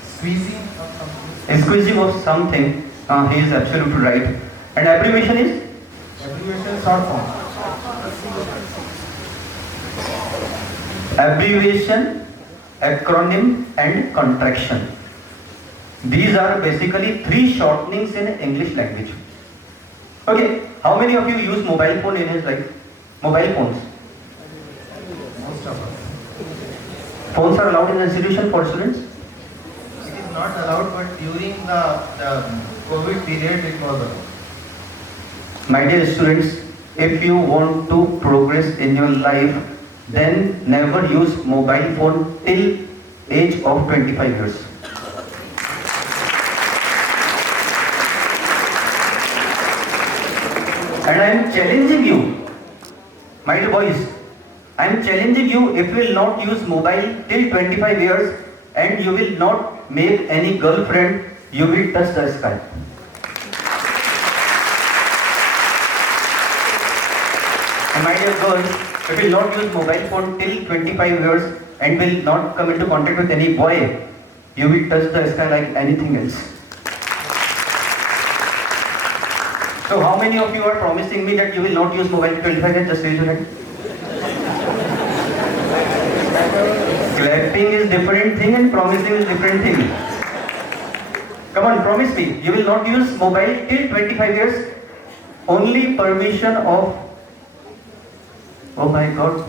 squeezing of something. Squeezing of something. He is absolutely right. And abbreviation is? Abbreviation short form. Abbreviation, acronym and contraction. These are basically three shortenings in English language. Okay, how many of you use mobile phone in his life? Mobile phones. Most of us. Phones are allowed in the institution for students? It is not allowed, but during the COVID period it was allowed. My dear students, if you want to progress in your life, then never use mobile phone till age of 25 years. And I am challenging you, my dear boys, I am challenging you, if you will not use mobile till 25 years and you will not make any girlfriend, you will touch the sky. And my dear girls, if you will not use mobile phone till 25 years and will not come into contact with any boy, you will touch the sky like anything else. So how many of you are promising me that you will not use mobile till 25 years? Just raise your hand. Helping is different thing and promising is different thing. Come on, promise me. You will not use mobile till 25 years. Only permission of. Oh my God.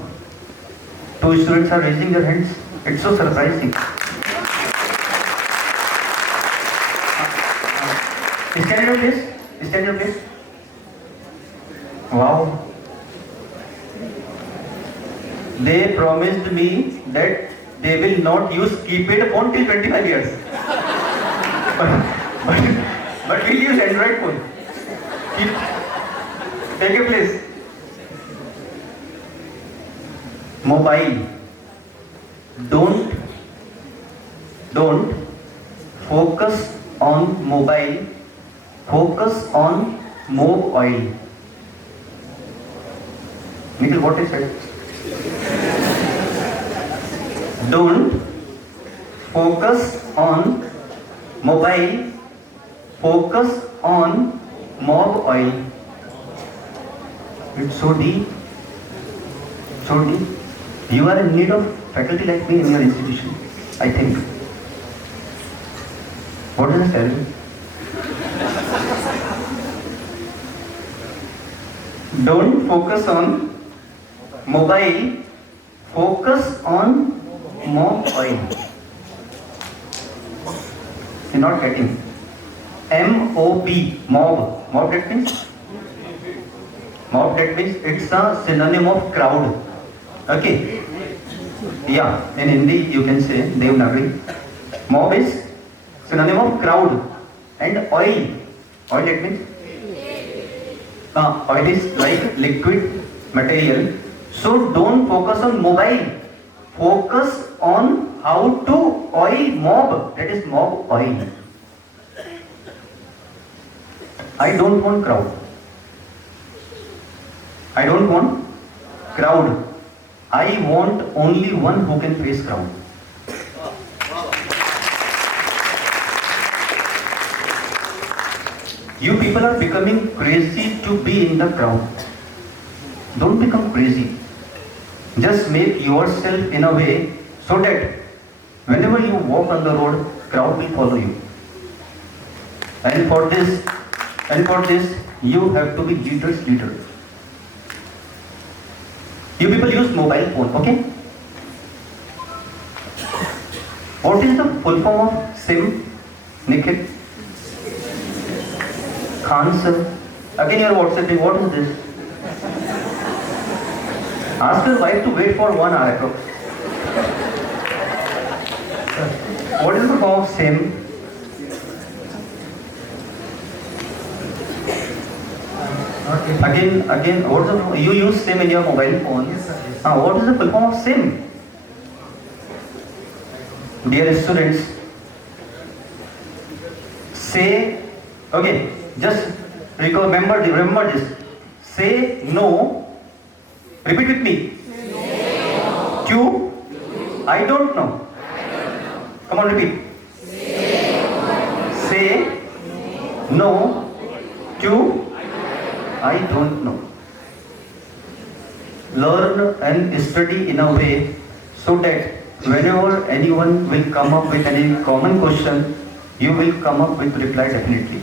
2 students are raising their hands. It's so surprising. Stand your place. Stand your place. Wow. They promised me that they will not use keypad phone till 25 years. but we'll use Android phone. Take a place. Mobile. Don't focus on mobile. Focus on mob oil. Nikhil, what is it? Don't focus on mobile. Focus on mob oil. It's so deep. So deep. You are in need of faculty like me in your institution, I think. What is the salary? Don't focus on mobile, focus on mob oil. You're not getting. M-O-B, mob. Mob that means? Mob that means it's a synonym of crowd. Okay? Yeah, in Hindi you can say Devanagari. Mob is synonym of crowd. And oil. Oil that means? Oil is like liquid material. So don't focus on mobile. Focus on how to oil mob. That is mob oil. I don't want crowd. I don't want crowd. I want only one who can face crowd. You people are becoming crazy to be in the crowd. Don't become crazy. Just make yourself in a way so that whenever you walk on the road, crowd will follow you. And for this, you have to be leader's leader. You people use mobile phone, okay? What is the full form of SIM, Nikhil? Khan sir. Again you are WhatsApping. What is this? Ask your wife to wait for 1 hour. What is the form of SIM? Again, what is the, you use SIM in your mobile phone? Yes, sir. Yes. What is the full form of SIM? Dear students, say, okay, just remember this. Say no. Repeat with me. No. Q. I don't know. Come on, repeat. Say no. Q. I don't know. Learn and study in a way so that whenever anyone will come up with any common question, you will come up with reply definitely.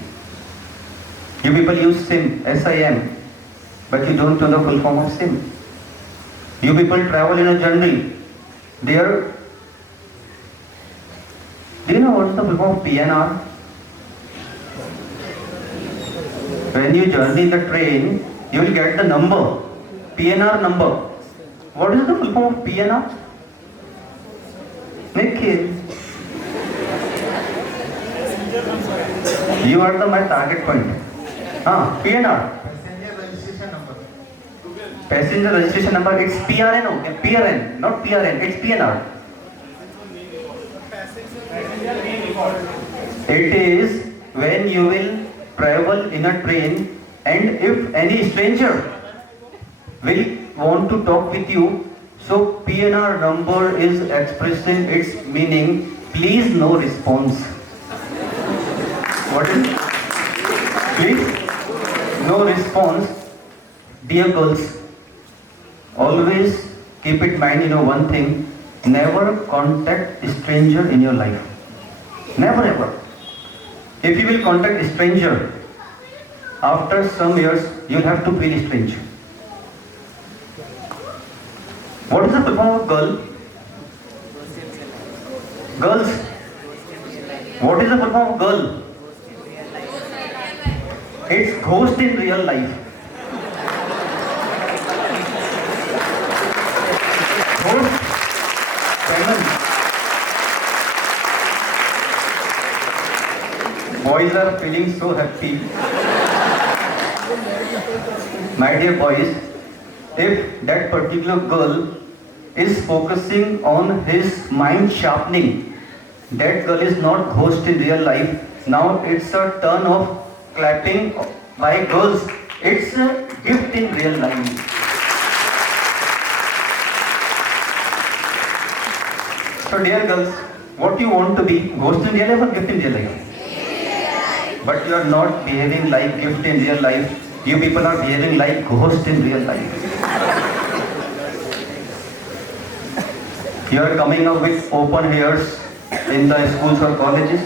You people use SIM, S-I-M, but you don't know the full form of SIM. You people travel in a journey. Do you know what is the full form of PNR? When you journey in the train, you will get the number, PNR number. What is the full form of PNR? Nikhil. You are my target point. PNR. Passenger registration number. Passenger registration number. It's PRN, okay? PRN, not PRN. It's PNR. It is when you will travel in a train, and if any stranger will want to talk with you, so PNR number is expressing its meaning, please no response. What is it? Please no response. Dear girls, always keep in mind, one thing, never contact stranger in your life. Never ever. If you will contact a stranger, after some years, you will have to feel strange. What is the full form of girl? Girls. What is the full form of girl? It's ghost in real life. Ghost, women. Boys are feeling so happy. My dear boys, if that particular girl is focusing on his mind sharpening, that girl is not ghost in real life. Now it's a turn of clapping by girls. It's a gift in real life. So dear girls, what you want to be? Ghost in real life or gift in real life? But you are not behaving like gift in real life. You people are behaving like ghost in real life. You are coming up with open hairs in the schools or colleges.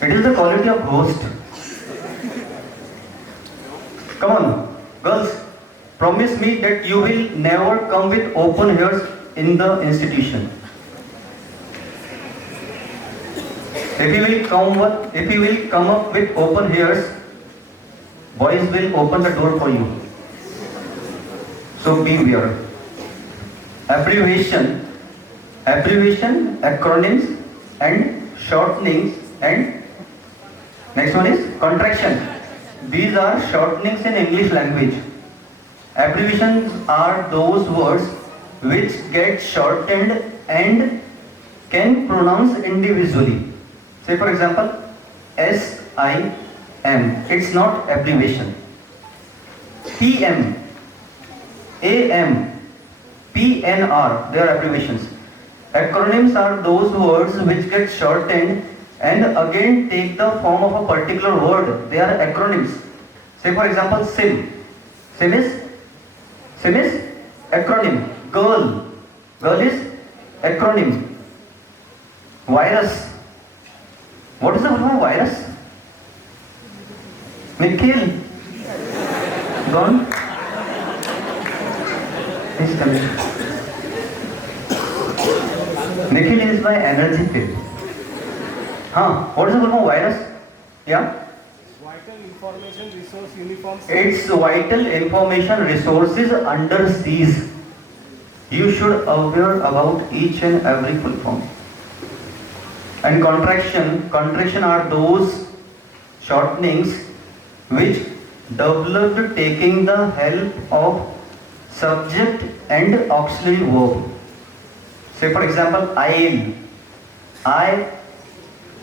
It is the quality of ghost. Come on, girls, promise me that you will never come with open hairs in the institution. If you will come up with open hairs, boys will open the door for you. So beware. Abbreviation, acronyms and shortenings, and next one is contraction. These are shortenings in English language. Abbreviations are those words which get shortened and can pronounce individually. Say for example, SIM. It's not abbreviation. PM, AM, PNR, they are abbreviations. Acronyms are those words which get shortened and again take the form of a particular word. They are acronyms. Say for example, SIM. SIM is acronym. Girl is acronym. Virus. What is the word for virus? Nikhil. Gone? Please come here. Nikhil is my energy field. What is the word for virus? Yeah? Vital information resource uniform. It's vital information resources under siege. You should aware about each and every full form. And contraction are those shortenings which developed taking the help of subject and auxiliary verb. Say for example, I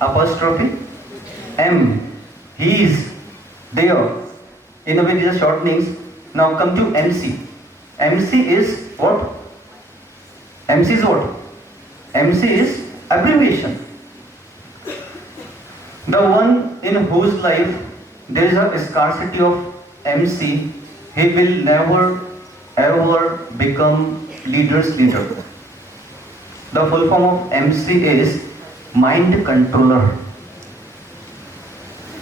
apostrophe M. He is there. In a way, these are shortenings. Now come to MC. MC is what? MC is what? MC is abbreviation. The one in whose life there is a scarcity of MC, he will never ever become leader's leader. The full form of MC is mind controller.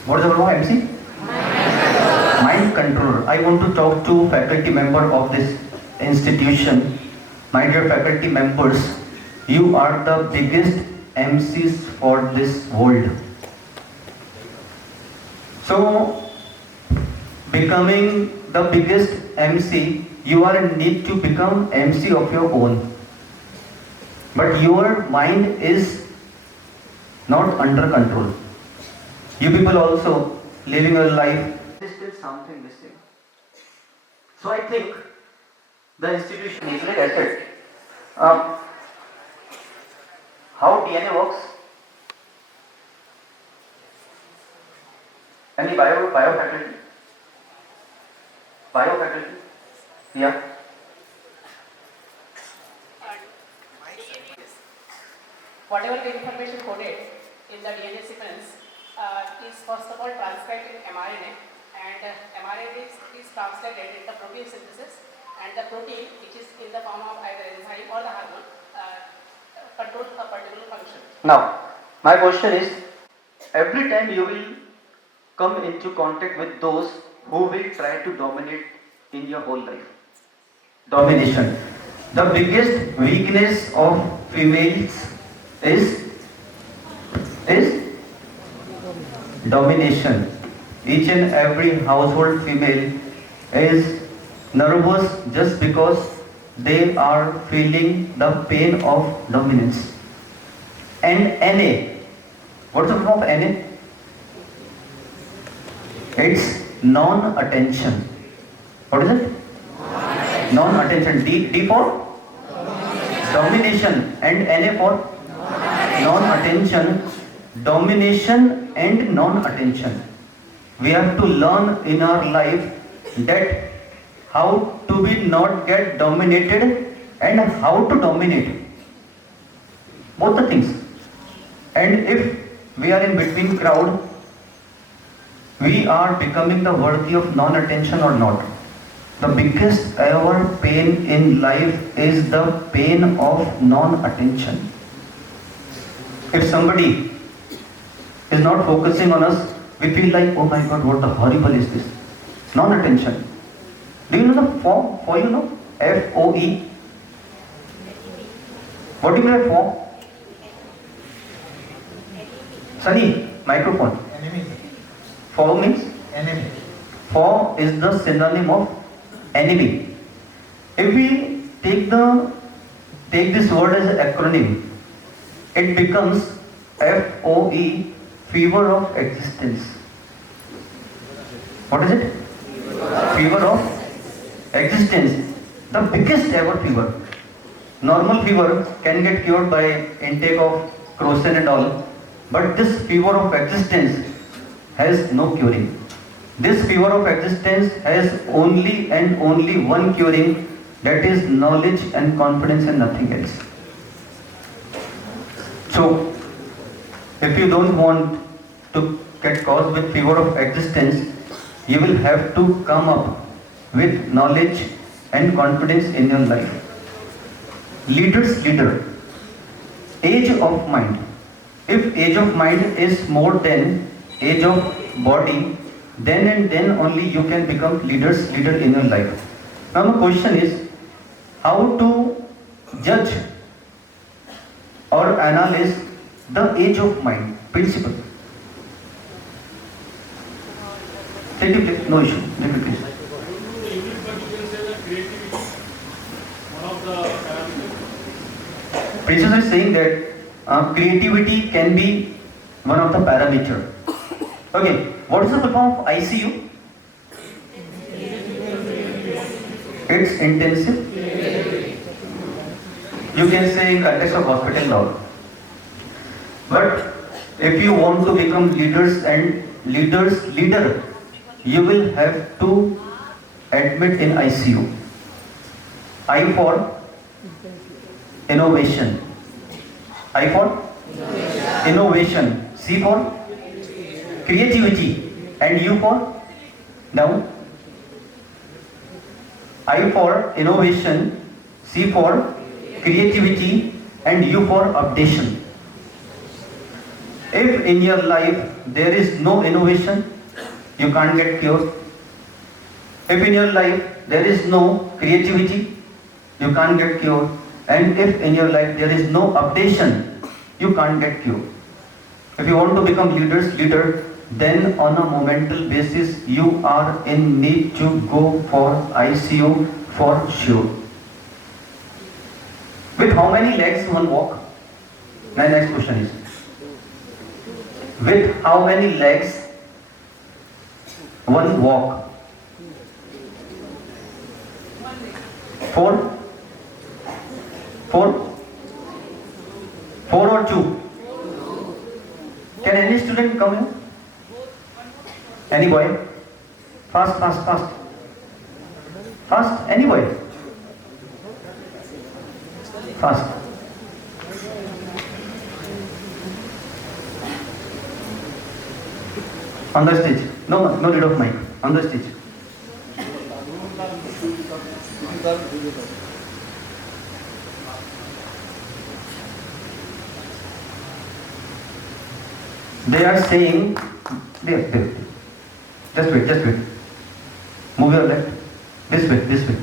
What is the full form of MC? Mind controller. I want to talk to faculty member of this institution. My dear faculty members, you are the biggest MCs for this world. So, becoming the biggest MC, you are in need to become MC of your own. But your mind is not under control. You people also living your life, there is still something missing. So I think the institution is like asset. How DNA works? Any bio faculty? Bio faculty? Yeah. Whatever the information coded in the DNA sequence is first of all transcribed in mRNA, and mRNA is translated in the protein synthesis, and the protein, which is in the form of either enzyme or the hormone, control a particular function. Now, my question is, every time you will come into contact with those who will try to dominate in your whole life. Domination. The biggest weakness of females is domination. Each and every household female is nervous just because they are feeling the pain of dominance. And NA, what's the form of NA? It's non-attention. What is it? Non-attention. D for domination and NA for non-attention. Domination and non-attention. We have to learn in our life that how to be not get dominated and how to dominate. Both the things. And if we are in between crowd, we are becoming the worthy of non-attention or not. The biggest ever pain in life is the pain of non-attention. If somebody is not focusing on us, we feel like, oh my God, what the horrible is this? Non-attention. Do you know the form? For you know? F-O-E. What do you mean by form? Sunny, microphone. Enemy. For means? Enemy. For is the synonym of enemy. If we take this word as an acronym, it becomes FOE, fever of existence. What is it? Fever of existence. The biggest ever fever. Normal fever can get cured by intake of crocin and all, but this fever of existence has no curing. This fever of existence has only and only one curing, that is knowledge and confidence and nothing else. So, if you don't want to get caused with fever of existence, you will have to come up with knowledge and confidence in your life. Leader's leader. Age of mind. If age of mind is more than age of body, then and then only you can become leader's leader in your life. Now the question is, how to judge or analyze the age of mind principle? Take it, please. No issue. Take it, please. Princess is saying that creativity can be one of the parameters. Okay, what is the form of ICU? It's intensive. You can say in context of hospital law. But if you want to become leaders and leader's leader, you will have to admit in ICU. I for innovation. I for innovation. C for creativity. And U for now. I for innovation, C for creativity, and U for updation. If in your life there is no innovation, you can't get cured. If in your life there is no creativity, you can't get cured. And if in your life there is no updation, you can't get cured. If you want to become leader's leader, then on a momental basis you are in need to go for ICU for sure. With how many legs one walk? My next question is, with how many legs one walk? 4? 4? 4 or 2? Can any student come here? Any boy? Fast, fast, fast. Fast, any boy? Fast. On the stage. No need of mic. On the stage. They are saying, there. Just wait. Move your leg. This way.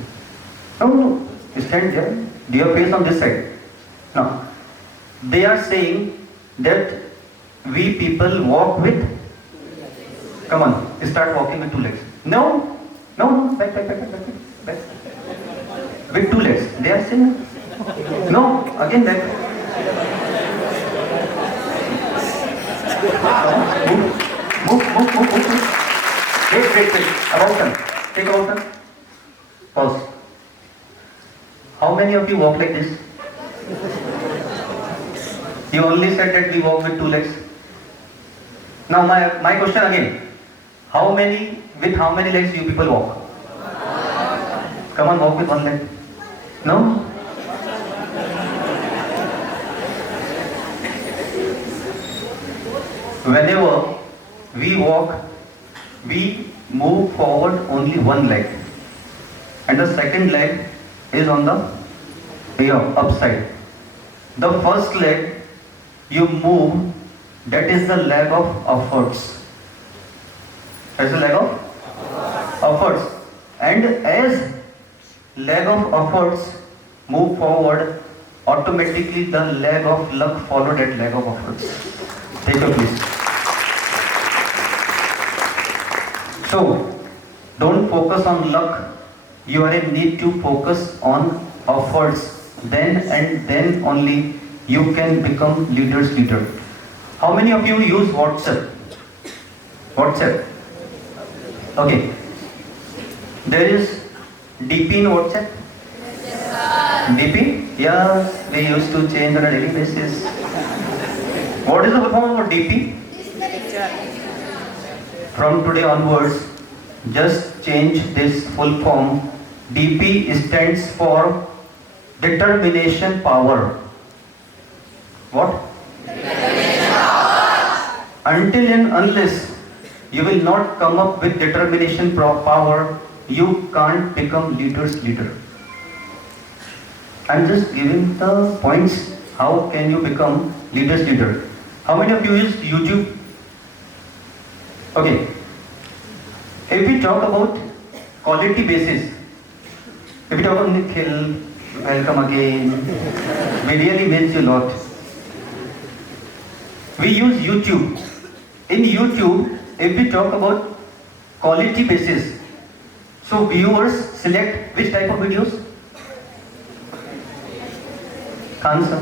No. Stand there. Do your face on this side. Now, they are saying that we people walk with, come on, start walking with 2 legs. No, back. With 2 legs. They are saying, no, again back. Move. Wait. About turn. Take about turn. Pause. How many of you walk like this? You only said that we walk with 2 legs. Now my question again. With how many legs you people walk? Come on, walk with 1 leg. No? Whenever we walk, we move forward only 1 leg. And the second leg is on the upside. The first leg you move, that is the leg of upwards. That's the leg of upwards. And as leg of upwards move forward, automatically the leg of luck follow that leg of upwards. Take your place. So, don't focus on luck. You are in need to focus on upwards. Then only you can become leader's leader. How many of you use WhatsApp? Okay. There is DP in WhatsApp? DP? Yeah, we used to change on a daily basis. What is the full form of DP? From today onwards, just change this full form. DP stands for determination power. What? Determination power. Until and unless you will not come up with determination power, you can't become leader's leader. I'm just giving the points. How can you become leader's leader? How many of you use YouTube? Okay. If we talk about quality basis, if we talk about Nikhil, welcome again. We really means you a lot. We use YouTube. In YouTube, if we talk about quality basis, so viewers select which type of videos? Khan sir,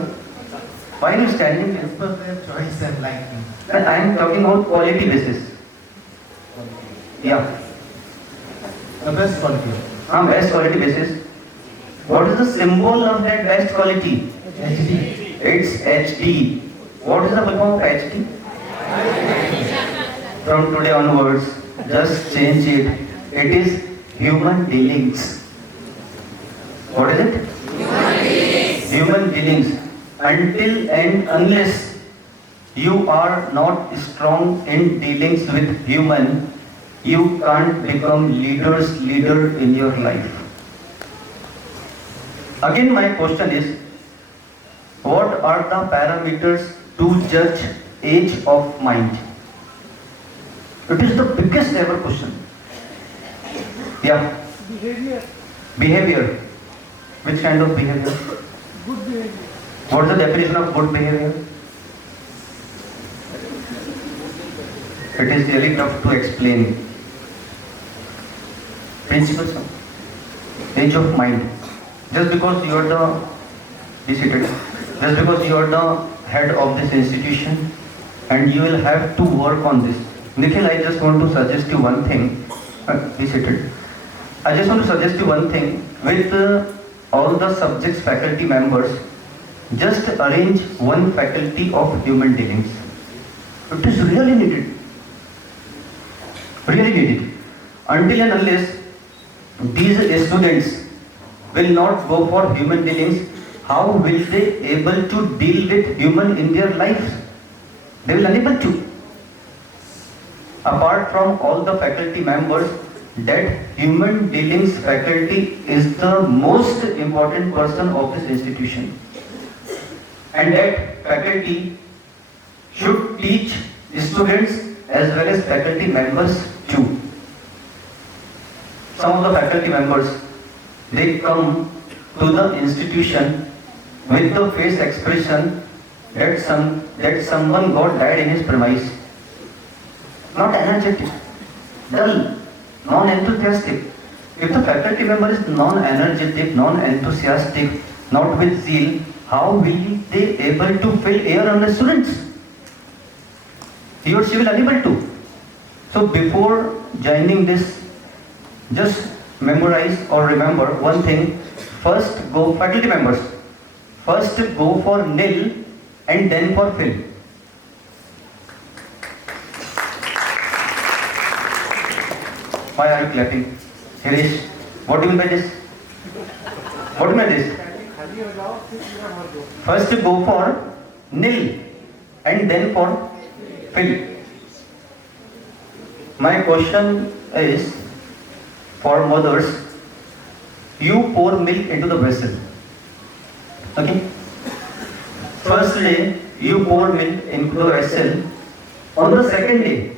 why are you standing there? For their choice and liking. I am talking about quality basis. Yeah. The best quality. Best quality basis. What is the symbol of that best quality? HD. It's HD. What is the full form of HD? From today onwards, just change it. It is human dealings. What is it? Human dealings. Until and unless you are not strong in dealings with human, you can't become leader's leader in your life. Again, my question is, what are the parameters to judge age of mind? It is the biggest ever question. Yeah. Behavior. Which kind of behavior? Good behavior. What is the definition of good behavior? It is really tough to explain. Principles of age of mind. Just because you are just because you are the head of this institution and you will have to work on this. Nikhil, I just want to suggest you one thing. Be seated. I just want to suggest you one thing. With all the subjects faculty members, just arrange one faculty of human dealings. It is really needed. Really needed. Until and unless these students will not go for human dealings, how will they able to deal with human in their lives? They will unable to. Apart from all the faculty members, that human dealings faculty is the most important person of this institution. And that faculty should teach students as well as faculty members too. Some of the faculty members, they come to the institution with the face expression that someone got died in his premise. Not energetic, dull, non-enthusiastic. If the faculty member is non-energetic, non-enthusiastic, not with zeal, how will they able to fill air on the students? He or she will unable to. So before joining this, just memorize or remember one thing. First go, faculty members, first go for nil and then for fill. Why are you clapping? Harish, what do you mean by this? What do you mean by this? First go for nil and then for fill. My question is for mothers, you pour milk into the vessel. Okay? First day you pour milk into the vessel. On the second day,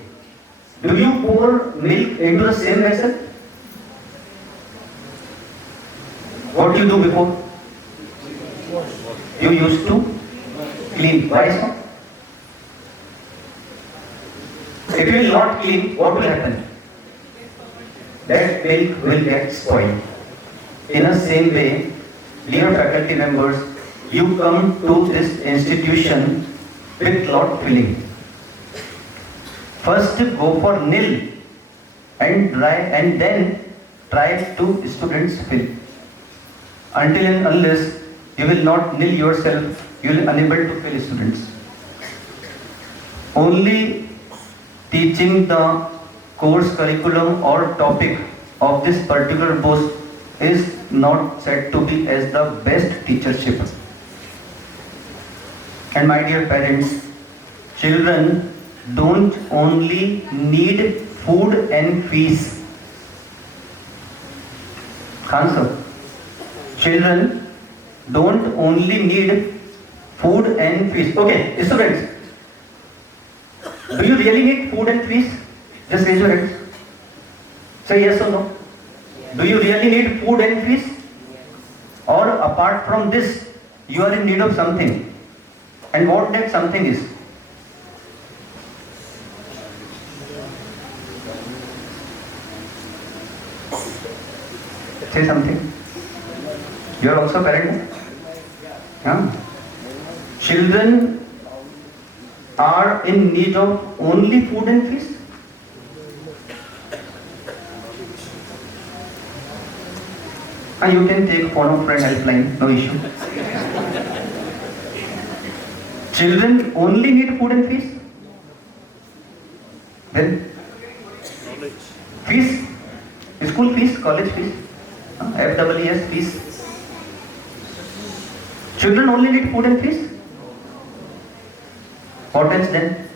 do you pour milk into the same vessel? What you do before? You used to clean. Why so? If you will not clean, what will happen? That milk will get spoiled. In the same way, dear faculty members, you come to this institution with lot filling. First go for nil and then try to students fill. Until and unless you will not nil yourself, you will unable to fill students. Only teaching the course curriculum or topic of this particular post is not said to be as the best teachership. And my dear parents, children don't only need food and fees. Khan sir, children don't only need food and fees. Okay, students, do you really need food and fees? Just raise your hands. Say yes or no. Do you really need food and fees? Or apart from this, you are in need of something. And what that something is? Say something. You are also a parent? Yeah. Children are in need of only food and fees? You can take phone of friend helpline, no issue. Children only need food and fees? Then fees, school fees, college fees, FEES fees. Children only need food and fees? What else then?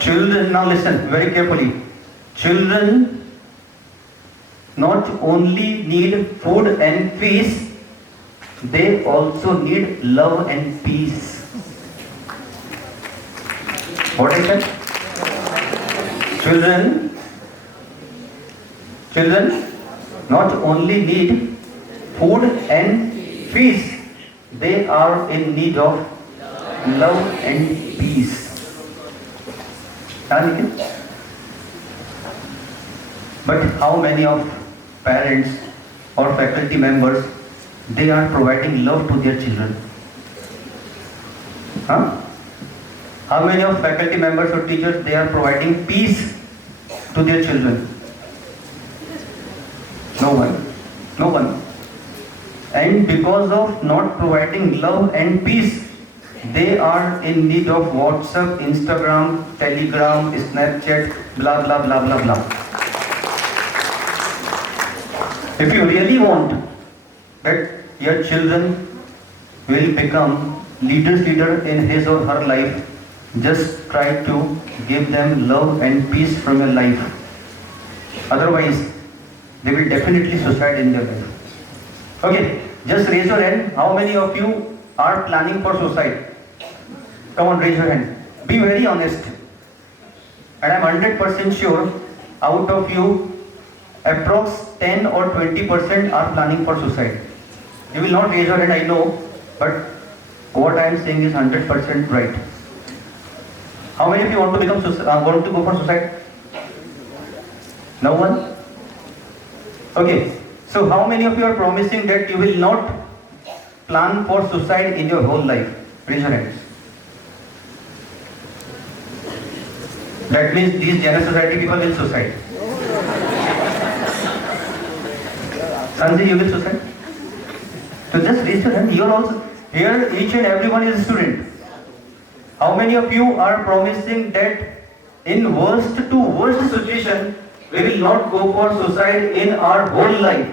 Children, now listen very carefully. Children not only need food and fees, they also need love and peace. What is that? Children not only need food and fees, they are in need of love and peace. But how many of parents or faculty members, they are providing love to their children? How many of faculty members or teachers, they are providing peace to their children? No one. No one. And because of not providing love and peace, they are in need of WhatsApp, Instagram, Telegram, Snapchat, blah blah blah blah blah. If you really want that your children will become leader in his or her life, just try to give them love and peace from your life. Otherwise, they will definitely suicide in their life. Okay, just raise your hand. How many of you are planning for suicide? Come on, raise your hand. Be very honest. And I'm 100% sure out of you, approx 10 or 20% are planning for suicide. You will not raise your hand, I know, but what I am saying is 100% right. How many of you want to become want to go for suicide? No one? Okay. So how many of you are promising that you will not plan for suicide in your whole life? Raise your hands. That means these Jaina society people will suicide. Sanjay, you will suicide? So just raise your hand. You are also here. Each and everyone is a student. How many of you are promising that in worst to worst situation, we will not go for suicide in our whole life?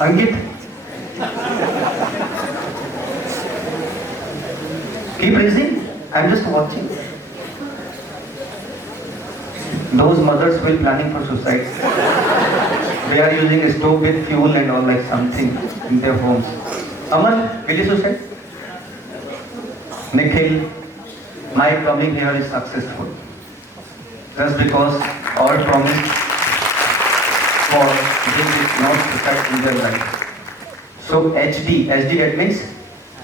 Ankit? Keep raising. I'm just watching. Those mothers who are planning for suicide, they are using a stove with fuel and all like something in their homes. Aman, will you suicide? Nikhil, my coming here is successful. Just because our promise for this is not suicide in their life. So HD that means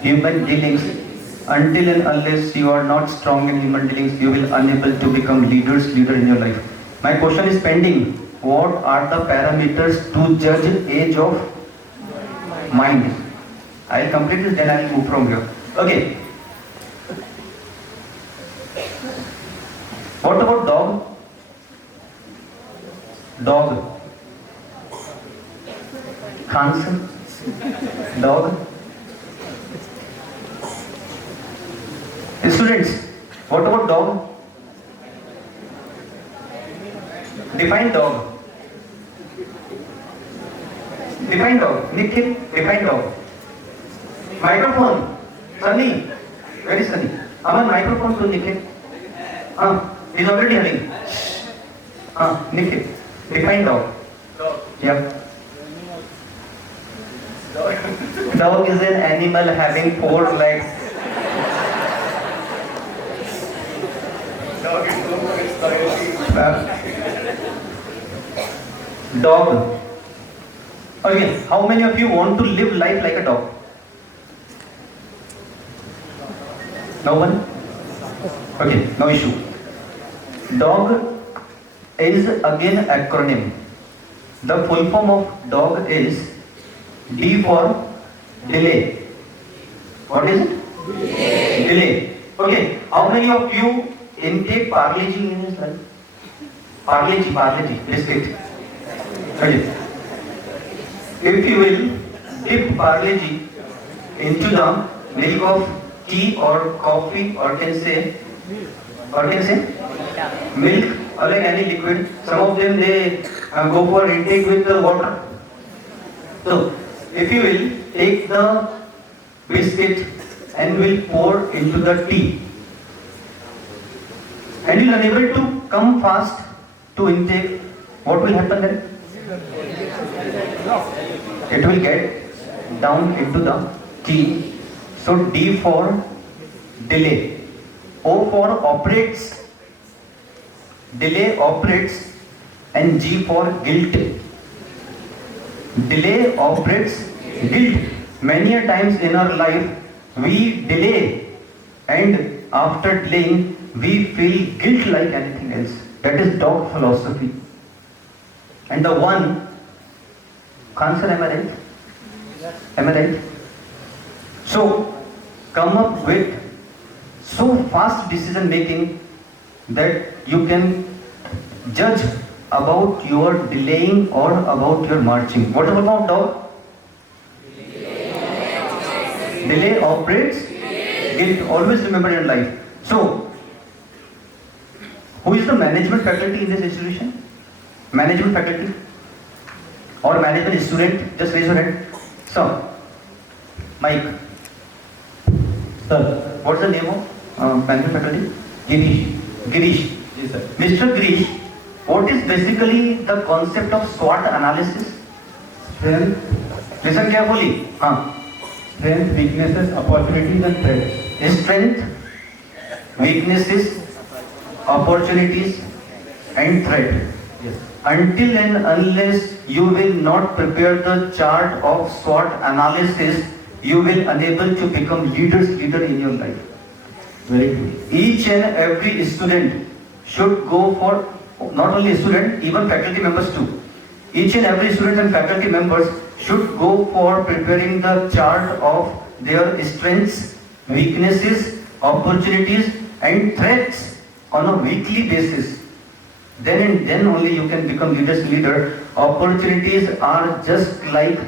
human dealings. Until and unless you are not strong in human dealings, you will unable to become leader in your life. My question is pending. What are the parameters to judge age of mind? I'll complete this, then I'll move from here. Okay. What about dog? Dog. Handsome. Dog. Students, what about dog? Define dog. Define dog. Nikhil, define dog. Microphone. Sunny. Where is Sunny? Aman, microphone to Nikhil. He's already running. Nikhil, define dog. Yeah. Dog is an animal having 4 legs. Dog. Okay, how many of you want to live life like a dog? No one? Okay, no issue. Dog is again acronym. The full form of dog is D for delay. What is it? Delay. Okay, how many of you intake Parle-G in his life? Parle-G, biscuit. Okay. If you will dip Parle-G into the milk of tea or coffee or can say milk or like any liquid, some of them they go for intake with the water. So if you will take the biscuit and will pour into the tea, and you are unable to come fast to intake, what will happen then? It will get down into the tea. So D for delay, O for operates, delay operates, and G for guilt. Delay operates, guilt. Many a times in our life we delay, and after delaying we feel guilt like anything else. That is dog philosophy. And the one, Khan sir, am I right? Am I right? So come up with so fast decision making that you can judge about your delaying or about your marching. What about dog? Delay operates, guilt. Always remember in life. So, who is the management faculty in this institution? Management faculty or management student? Just raise your hand. So, Mike. Sir, what's the name of management faculty? Girish. Yes, sir. Mr. Girish, what is basically the concept of SWOT analysis? Listen carefully. strength, weaknesses, opportunities and threats. Strength, weaknesses, opportunities and threat. Yes. Until and unless you will not prepare the chart of SWOT analysis, you will unable to become leader in your life. Very good. Each and every student should go for, not only student, even faculty members too. Each and every student and faculty members should go for preparing the chart of their strengths, weaknesses, opportunities and threats on a weekly basis. Then and then only you can become leader. Opportunities are just like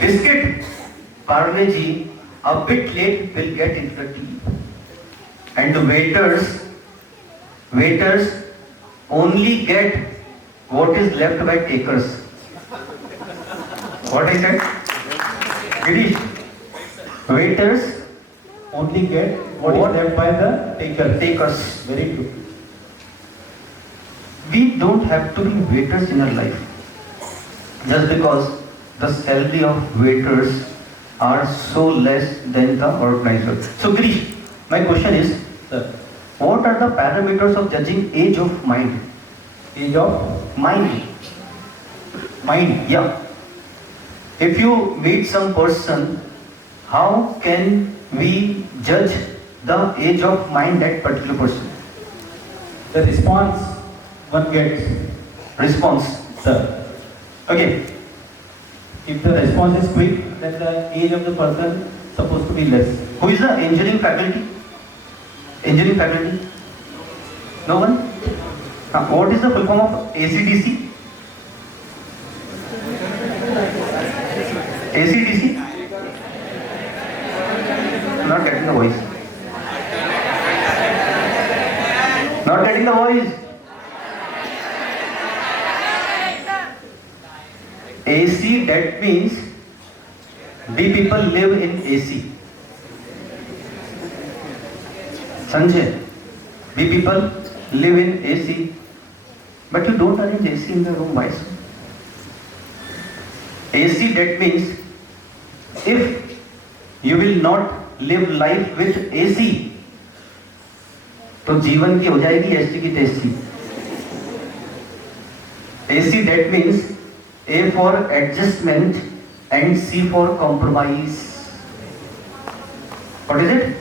biscuit, Parle-G, a bit late will get into the tea. And the waiters only get what is left by takers. What I said? Girish, waiters Only get what is left by the takers. Very good. We don't have to be waiters in our life. Just because the salary of waiters are so less than the organizer. So Girish, my question is, Sir, what are the parameters of judging age of mind? age of Mind, yeah. If you meet some person, how can we judge the age of mind that particular person? the response one gets. Response. Sir, Okay. if the response is quick, then the age of the person supposed to be less. Who is the engineering faculty? Engineering faculty? No one? What is the full form of ACDC? ACDC? Not getting the voice. Not getting the voice. AC, that means we people live in AC. Sanjay, we people live in AC, but you don't arrange AC in the room, why so? AC, that means if you will not live life with AC, तो जीवन की हो जाएगी AC की tasty. AC, that means A for adjustment and C for compromise. What is it?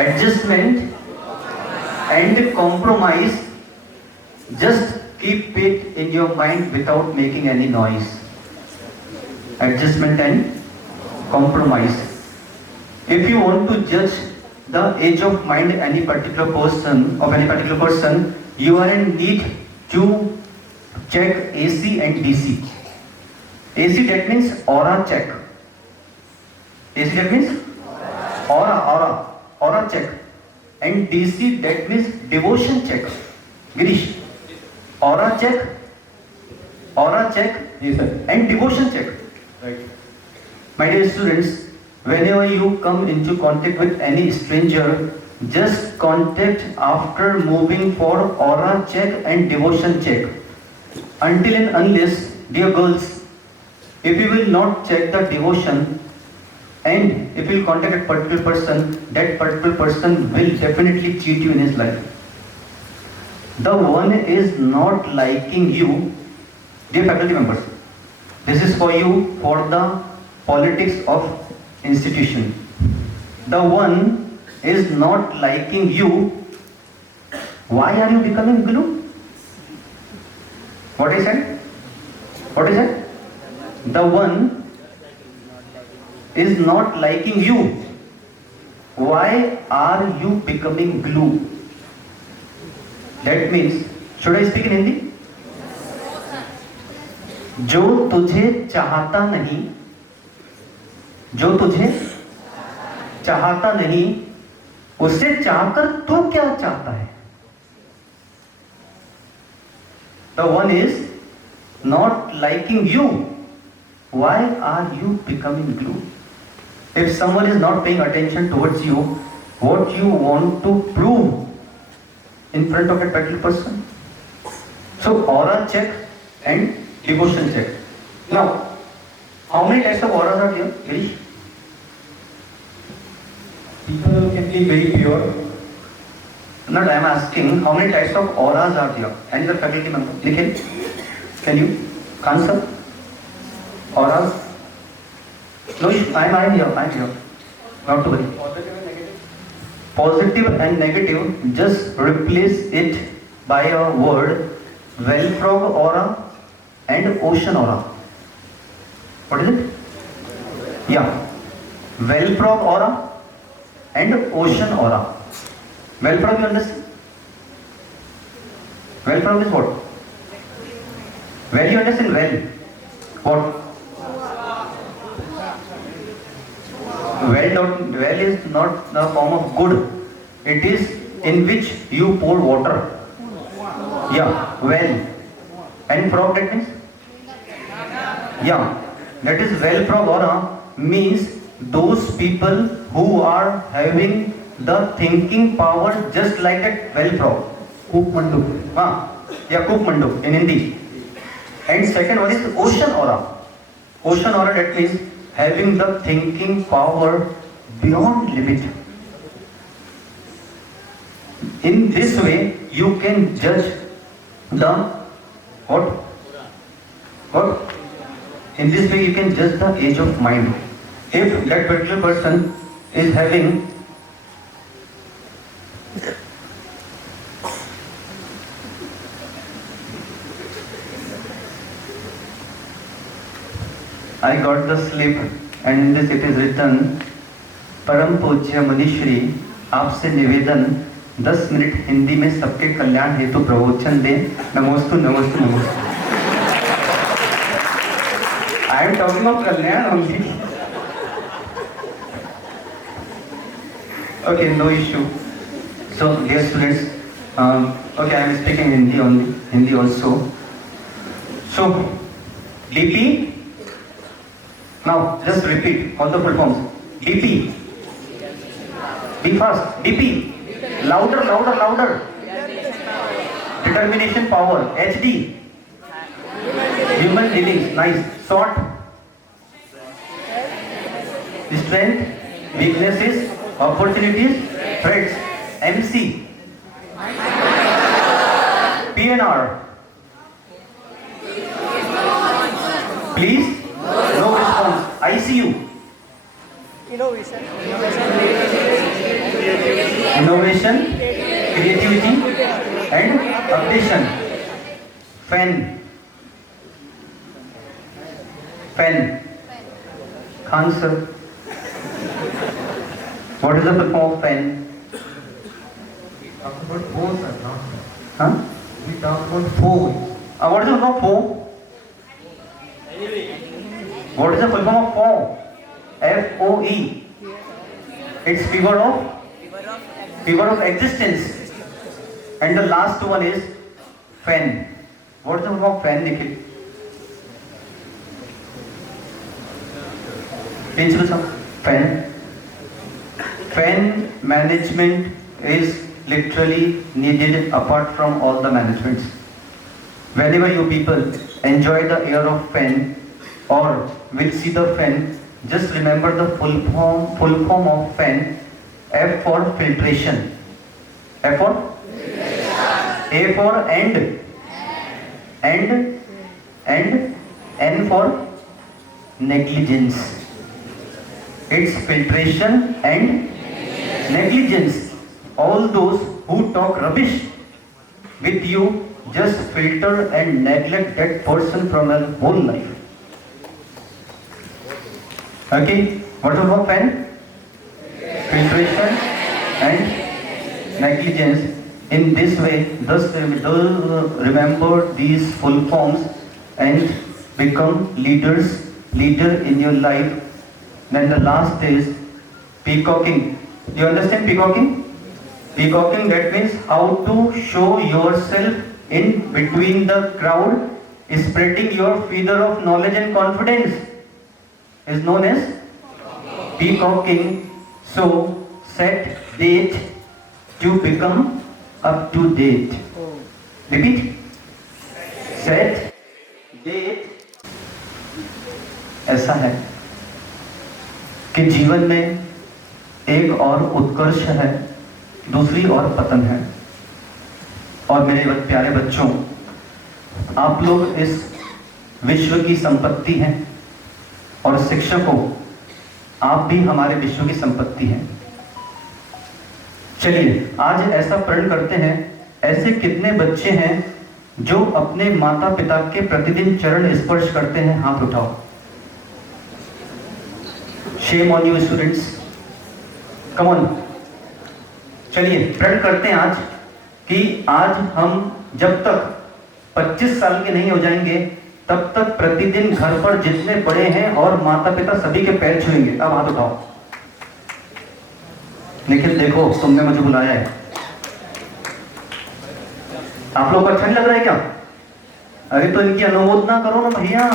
Adjustment and compromise. Just keep it in your mind without making any noise. Adjustment and compromise. If you want to judge the age of mind of any particular person, you are in need to check AC and DC. AC, that means aura check. AC, that means aura check. And DC, that means devotion check. Girish, aura check, Yes, sir. and devotion check. Right. My dear students, whenever you come into contact with any stranger, just contact after moving for aura check and devotion check. Until and unless, dear girls, if you will not check the devotion and if you will contact a particular person, that particular person will definitely cheat you in his life. The one is not liking you, dear faculty members. This is for you for the politics of institution. The one is not liking you. Why are you becoming glue? What is it? What is it? The one is not liking you. Why are you becoming glue? That means, should I speak in Hindi? जो तुझे चाहता नहीं, जो तुझे चाहता नहीं, उसे चाहकर तू क्या चाहता है? The one is not liking you. Why are you becoming glue? If someone is not paying attention towards you, what you want to prove in front of a particular person? So aura check and devotion check. Now, how many types of auras are there? Girish? People can be very pure. Not, I am asking how many types of auras are there? Any other faculty member? Nikhil, can you answer? Auras? No, I'm here. Not to worry. Positive and negative, just replace it by a word, well frog aura and ocean aura. What is it? Yeah. Well frog aura and ocean aura. Well frog, you understand? Well frog is what? Well, you understand? Well. What? Well is not the form of good. It is in which you pour water. Yeah, well. And frog, that means? Yeah, that is well frog aura means those people who are having the thinking power just like that well frog. Kook Mandu. Yeah, Kook Mandu in Hindi. And second one is ocean aura. Ocean aura, that means having the thinking power beyond limit. In this way, you can judge the what? In this way, you can judge the age of mind. If that particular person is having I got the slip and in this it is written, परम पूज्य मुनिश्री आपसे निवेदन 10 minute Hindi में सबके कल्याण हेतु प्रवचन दें। नमोस्तु नमोस्तु नमोस्तु। I am talking of kalyan only. Okay, no issue. So dear students, okay, I am speaking Hindi also. So DP. Now, just repeat all the full forms. DP. Be fast. DP. Louder, louder, louder. Determination power. HD. Human dealings. Nice. Short. Strength. Weaknesses. Opportunities. Threats. MC. PNR. Please. No response. ICU. Innovation, creativity, and updation. Fan. Khan sir. What is the full form of fan? We talk about four, sir, not sir. Huh? We talk about four. What is the full form of four? What is the full form of foe? F-O-E. It's fever of existence. And the last one is fan. What is the full form of fan, Nikhil? Principles of fan. Fan management is literally needed apart from all the managements. Whenever you people enjoy the air of fan or will see the fan, just remember the full form of fan. F for filtration. F for? A for end. And N for negligence. It's filtration and negligence. All those who talk rubbish with you, just filter and neglect that person from their whole life. Okay, what about fan? Filtration and negligence. In this way, thus remember these full forms and become leader in your life. Then the last is peacocking. Do you understand peacocking? Peacocking, that means how to show yourself in between the crowd, spreading your feather of knowledge and confidence, is known as peacocking. So set date to become up to date. Repeat. Set date ऐसा है कि जीवन में एक और उत्कर्ष है, दूसरी और पतन है। और मेरे प्यारे बच्चों, आप लोग इस विश्व की संपत्ति हैं और शिक्षकों, आप भी हमारे विश्व की संपत्ति हैं। चलिए आज ऐसा प्रण करते हैं, ऐसे कितने बच्चे हैं जो अपने माता पिता के प्रतिदिन चरण स्पर्श करते हैं? हाथ उठाओ। Shame on you students, come on. चलिए प्रण करते हैं आज कि आज हम जब तक 25 साल के नहीं हो जाएंगे तब तक प्रतिदिन घर पर जितने बड़े हैं और माता पिता सभी के पैर छुएंगे। अब हाथ उठाओ। निखिल देखो, तुमने मुझे बुलाया है। आप लोग को अच्छा नहीं लग रहा है क्या? अरे तो इनकी अनुमोदना करो ना भैया।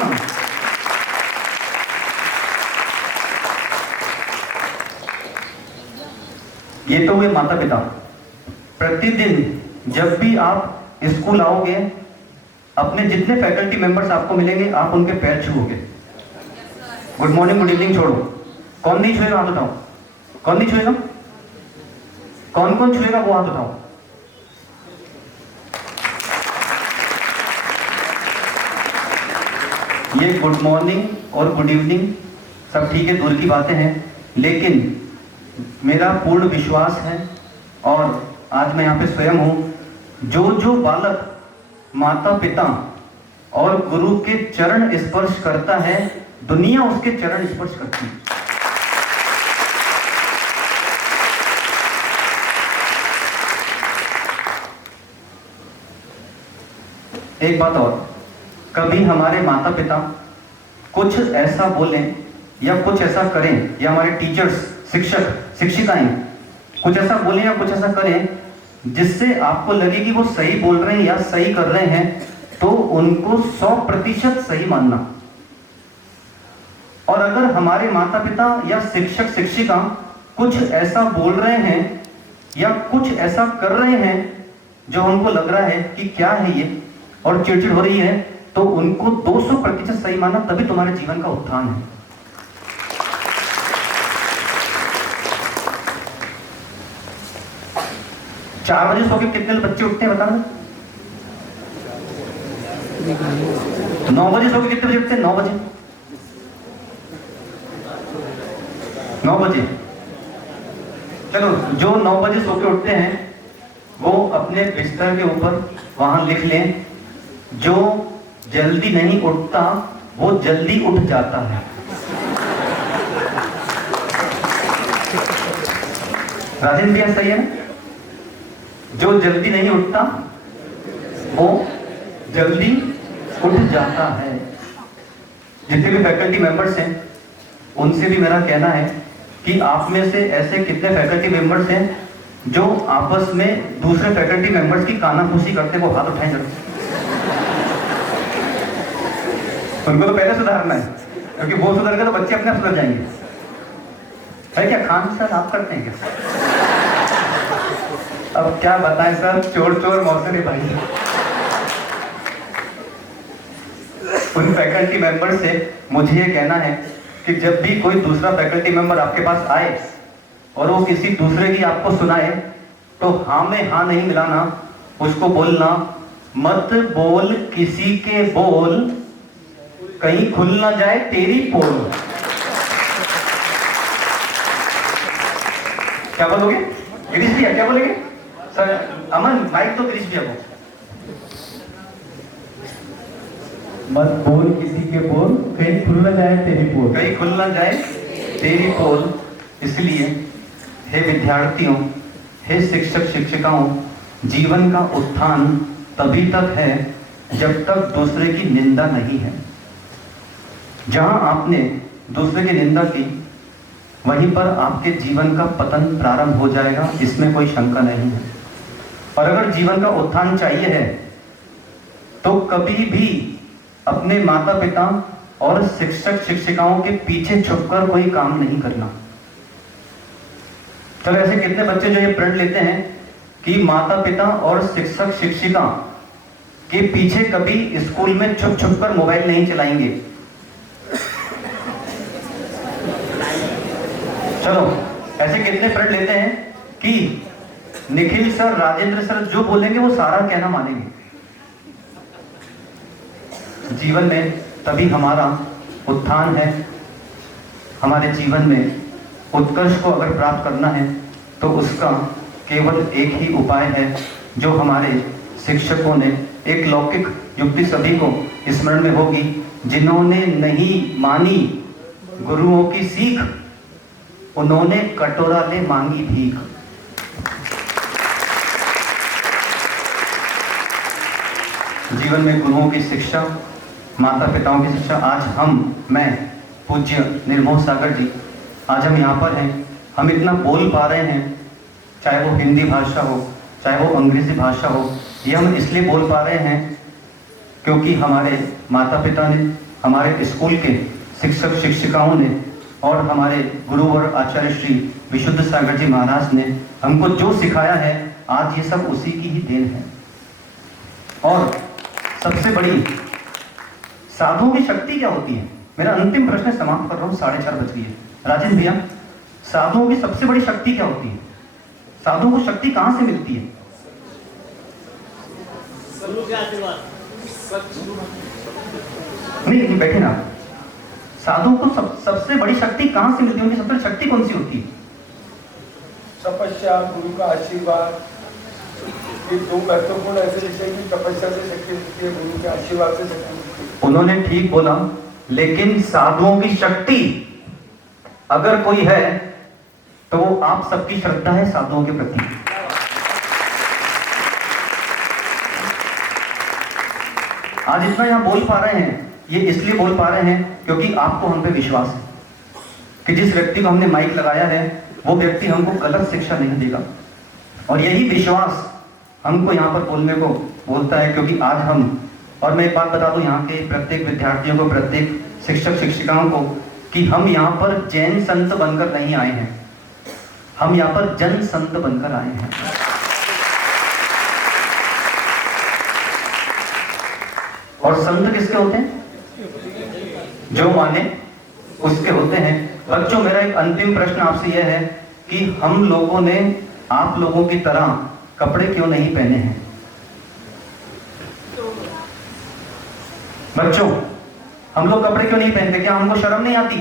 ये तो हुए माता पिता। प्रतिदिन जब भी आप स्कूल आओगे, अपने जितने फैकल्टी मेंबर्स आपको मिलेंगे, आप उनके पैर छूओगे। गुड मॉर्निंग गुड इवनिंग छोड़ो। कौन नहीं छुएगा? हाथ उठाओ। कौन नहीं छुएगा? कौन कौन छुएगा वो हाथ उठाओ। ये गुड मॉर्निंग और गुड इवनिंग सब ठीक है, दूर की बातें हैं, लेकिन मेरा पूर्ण विश्वास है और आज मैं यहाँ पे स्वयं हूँ, जो बालक माता पिता और गुरु के चरण स्पर्श करता है, दुनिया उसके चरण स्पर्श करती है। एक बात और, कभी हमारे माता पिता कुछ ऐसा बोलें या कुछ ऐसा करें, या हमारे टीचर्स, शिक्षक शिक्षिकाएं कुछ ऐसा बोलें या कुछ ऐसा करें जिससे आपको लगे कि वो सही बोल रहे हैं या सही कर रहे हैं, तो उनको 100% सही मानना। और अगर हमारे माता पिता या शिक्षक शिक्षिका कुछ ऐसा बोल रहे हैं या कुछ ऐसा कर रहे हैं जो हमको लग रहा है कि क्या है ये, और चिड़चिड़ हो रही है, तो उनको 200% सही मानना, तभी तुम्हारे जीवन का उत्थान है। चार बजे सो के कितने बच्चे उठते हैं बता दो? 9 बजे सो के कितने बजे उठते हैं? 9 बजे। 9 बजे। चलो, जो 9 बजे सो के उठते हैं वो अपने बिस्तर के ऊपर वहां लिख लें, जो जल्दी नहीं उठता वो जल्दी उठ जाता है। राजेंद्र भैया सही है ना? जो जल्दी नहीं उठता वो जल्दी उठ जाता है। जितने भी फैकल्टी मेंबर्स हैं उनसे भी मेरा कहना है कि आप में से ऐसे कितने फैकल्टी मेंबर्स हैं जो आपस में दूसरे फैकल्टी मेंबर्स की कानाफूसी करते, वो हाथ उठाएं जरूर। उनको तो पहले सुधारना है, क्योंकि वो सुधर गए तो बच्चे अपने आप सुधर जाएंगे। है क्या खान सर, आप करते हैं क्या? अब क्या बताएं सर, चोर चोर मौसरे भाई। उन फैकल्टी मेंबर से मुझे ये कहना है कि जब भी कोई दूसरा फैकल्टी मेंबर आपके पास आए और वो किसी दूसरे की आपको सुनाए, तो हाँ में हाँ नहीं मिलाना, उसको बोलना, मत बोल किसी के बोल, कहीं खुल ना जाए तेरी पोल। क्या बोलोगे? गिरीश भैया क्या बोलेंगे? सर अमन माइक तो गिरीश भैया को। मत बोल किसी के बोल, कहीं खुल ना जाए तेरी पोल। कहीं खुल ना जाए तेरी पोल। इसलिए हे विद्यार्थियों, हे शिक्षक शिक्षिकाओं, जीवन का उत्थान तभी तक है जब तक दूसरे की निंदा नहीं है। जहां आपने दूसरे की निंदा की, वहीं पर आपके जीवन का पतन प्रारंभ हो जाएगा, इसमें कोई शंका नहीं है। और अगर जीवन का उत्थान चाहिए है तो कभी भी अपने माता पिता और शिक्षक शिक्षिकाओं के पीछे छुपकर कोई काम नहीं करना। चलो, ऐसे कितने बच्चे जो ये प्रण लेते हैं कि माता पिता और शिक्षक शिक्षिका कि पीछे कभी स्कूल में छुप छुप कर मोबाइल नहीं चलाएंगे। चलो ऐसे कितने प्रण लेते हैं कि निखिल सर, राजेंद्र सर जो बोलेंगे वो सारा कहना मानेंगे। जीवन में तभी हमारा उत्थान है। हमारे जीवन में उत्कर्ष को अगर प्राप्त करना है तो उसका केवल एक ही उपाय है जो हमारे शिक्षकों ने, एक लौकिक युक्ति सभी को स्मरण में होगी, जिन्होंने नहीं मानी गुरुओं की सीख, उन्होंने कटोरा ले मांगी भीख। जीवन में गुरुओं की शिक्षा, माता पिताओं की शिक्षा, आज मैं पूज्य निर्मोह सागर जी, आज हम यहाँ पर हैं, हम इतना बोल पा रहे हैं, चाहे वो हिंदी भाषा हो, चाहे वो अंग्रेजी भाषा हो, ये हम इसलिए बोल पा रहे हैं क्योंकि हमारे माता पिता ने, हमारे स्कूल के शिक्षक शिक्षिकाओं ने और हमारे गुरुवर आचार्य श्री विशुद्ध सागर जी महाराज ने हमको जो सिखाया है, आज ये सब उसी की ही देन है। और सबसे बड़ी साधुओं की शक्ति क्या होती है? मेरा अंतिम प्रश्न समाप्त कर रहा हूँ, 4:30 बज गई है। राजेंद्र भैया, साधुओं की सबसे बड़ी शक्ति क्या होती है? साधुओं को शक्ति कहां से मिलती है? नहीं बैठे ना। साधुओं को सबसे बड़ी शक्ति कहां से मिलती है? उनकी सबसे बड़ी शक्ति कौन सी होती है? तपस्या, गुरु का आशीर्वाद, ये दो महत्वपूर्ण ऐसे विषय की तपस्या से शक्ति मिलती है, गुरु के आशीर्वाद से शक्ति मिलती है। उन्होंने ठीक बोला, लेकिन साधुओं की शक्ति अगर कोई है तो वो आप सबकी श्रद्धा है साधुओं के प्रति। आज इतना यहां बोल पा रहे हैं, ये इसलिए बोल पा रहे हैं क्योंकि आपको हम पे विश्वास है कि जिस व्यक्ति को हमने माइक लगाया है वो व्यक्ति हमको गलत शिक्षा नहीं देगा। और यही विश्वास हमको यहाँ पर बोलने को बोलता है, क्योंकि आज हम, और मैं एक बात बता दूं यहाँ के प्रत्येक विद्यार्थियों को, प्रत्येक शिक्षक शिक्षिकाओं को, कि हम यहाँ पर जैन संत बनकर नहीं आए हैं, हम यहाँ पर जन संत बनकर आए हैं। और संत किसके होते हैं? जो माने उसके होते हैं। बच्चों, मेरा एक अंतिम प्रश्न आपसे यह है कि हम लोगों ने आप लोगों की तरह कपड़े क्यों नहीं पहने हैं? बच्चों, हम लोग कपड़े क्यों नहीं पहनते? क्या हमको शर्म नहीं आती?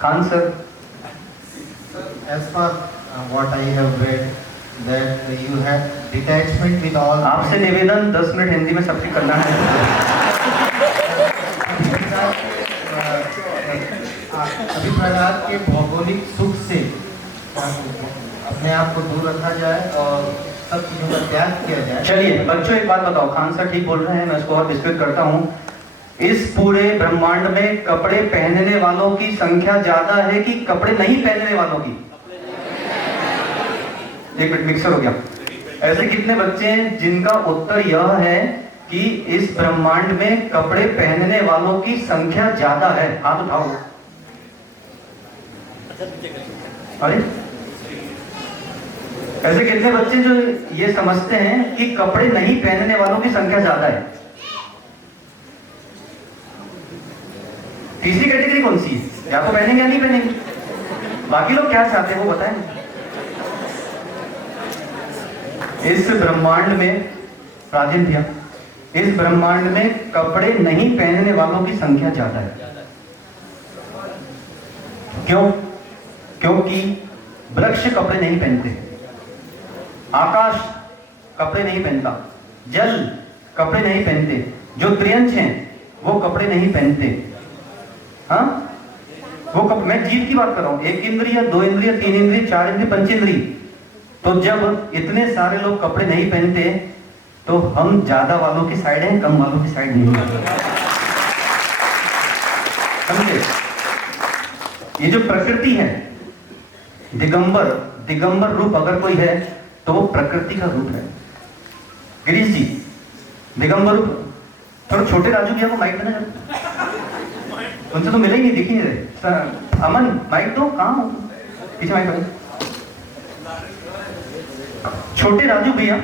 Khan sir, as per what I have read that you have detachment with all. आपसे निवेदन 10 मिनट हिंदी में सबसे करना है। अभी प्रकार के भौगोलिक सुख से अपने आप को दूर रखा जाए और सब चीजों का त्याग किया जाए। चलिए बच्चों, एक बात बताओ, खान सर ठीक बोल रहे हैं, मैं इसको और विस्तृत करता हूं। इस पूरे ब्रह्मांड में कपड़े पहनने वालों की संख्या ज्यादा है कि कपड़े नहीं पहनने वालों की? एक मिनट, मिक्सर हो गया। ऐसे कितने बच्चे हैं जिनका उत्तर यह है कि इस ब्रह्मांड में कपड़े पहनने वालों की संख्या ज्यादा है? हाथ उठाओ। अरे ऐसे कितने बच्चे जो ये समझते हैं कि कपड़े नहीं पहनने वालों की संख्या ज्यादा है? तीसरी कैटेगरी कौन सी है? या तो पहनेंगे या नहीं पहनेंगे। बाकी लोग क्या चाहते हैं वो बताएं। इस ब्रह्मांड में, राजेंद्र भैया, इस ब्रह्मांड में कपड़े नहीं पहनने वालों की संख्या ज्यादा है। क्यों? क्योंकि वृक्ष कपड़े नहीं पहनते, आकाश कपड़े नहीं पहनता, जल कपड़े नहीं पहनते, जो त्रियंश हैं वो कपड़े नहीं पहनते। हाँ, वो मैं जीव की बात कर रहा हूं। 1 इंद्रिय, 2 इंद्रिय, 3 इंद्रिय, 4 इंद्रिय, 5 इंद्रिय। तो जब इतने सारे लोग कपड़े नहीं पहनते तो हम ज्यादा वालों की साइड हैं, कम वालों की साइड नहीं है। समझे? ये जो प्रकृति है, दिगंबर रूप अगर कोई है तो वो प्रकृति का रूप है। गिरीश जी, दिगंबर रूप। थोड़ा छोटे राजू भैया को माइक देना, उनसे तो मिले ही नहीं, दिख ही नहीं रहे। अमन, माइक दो, कहाँ हो? पीछे माइक दो। छोटे राजू भैया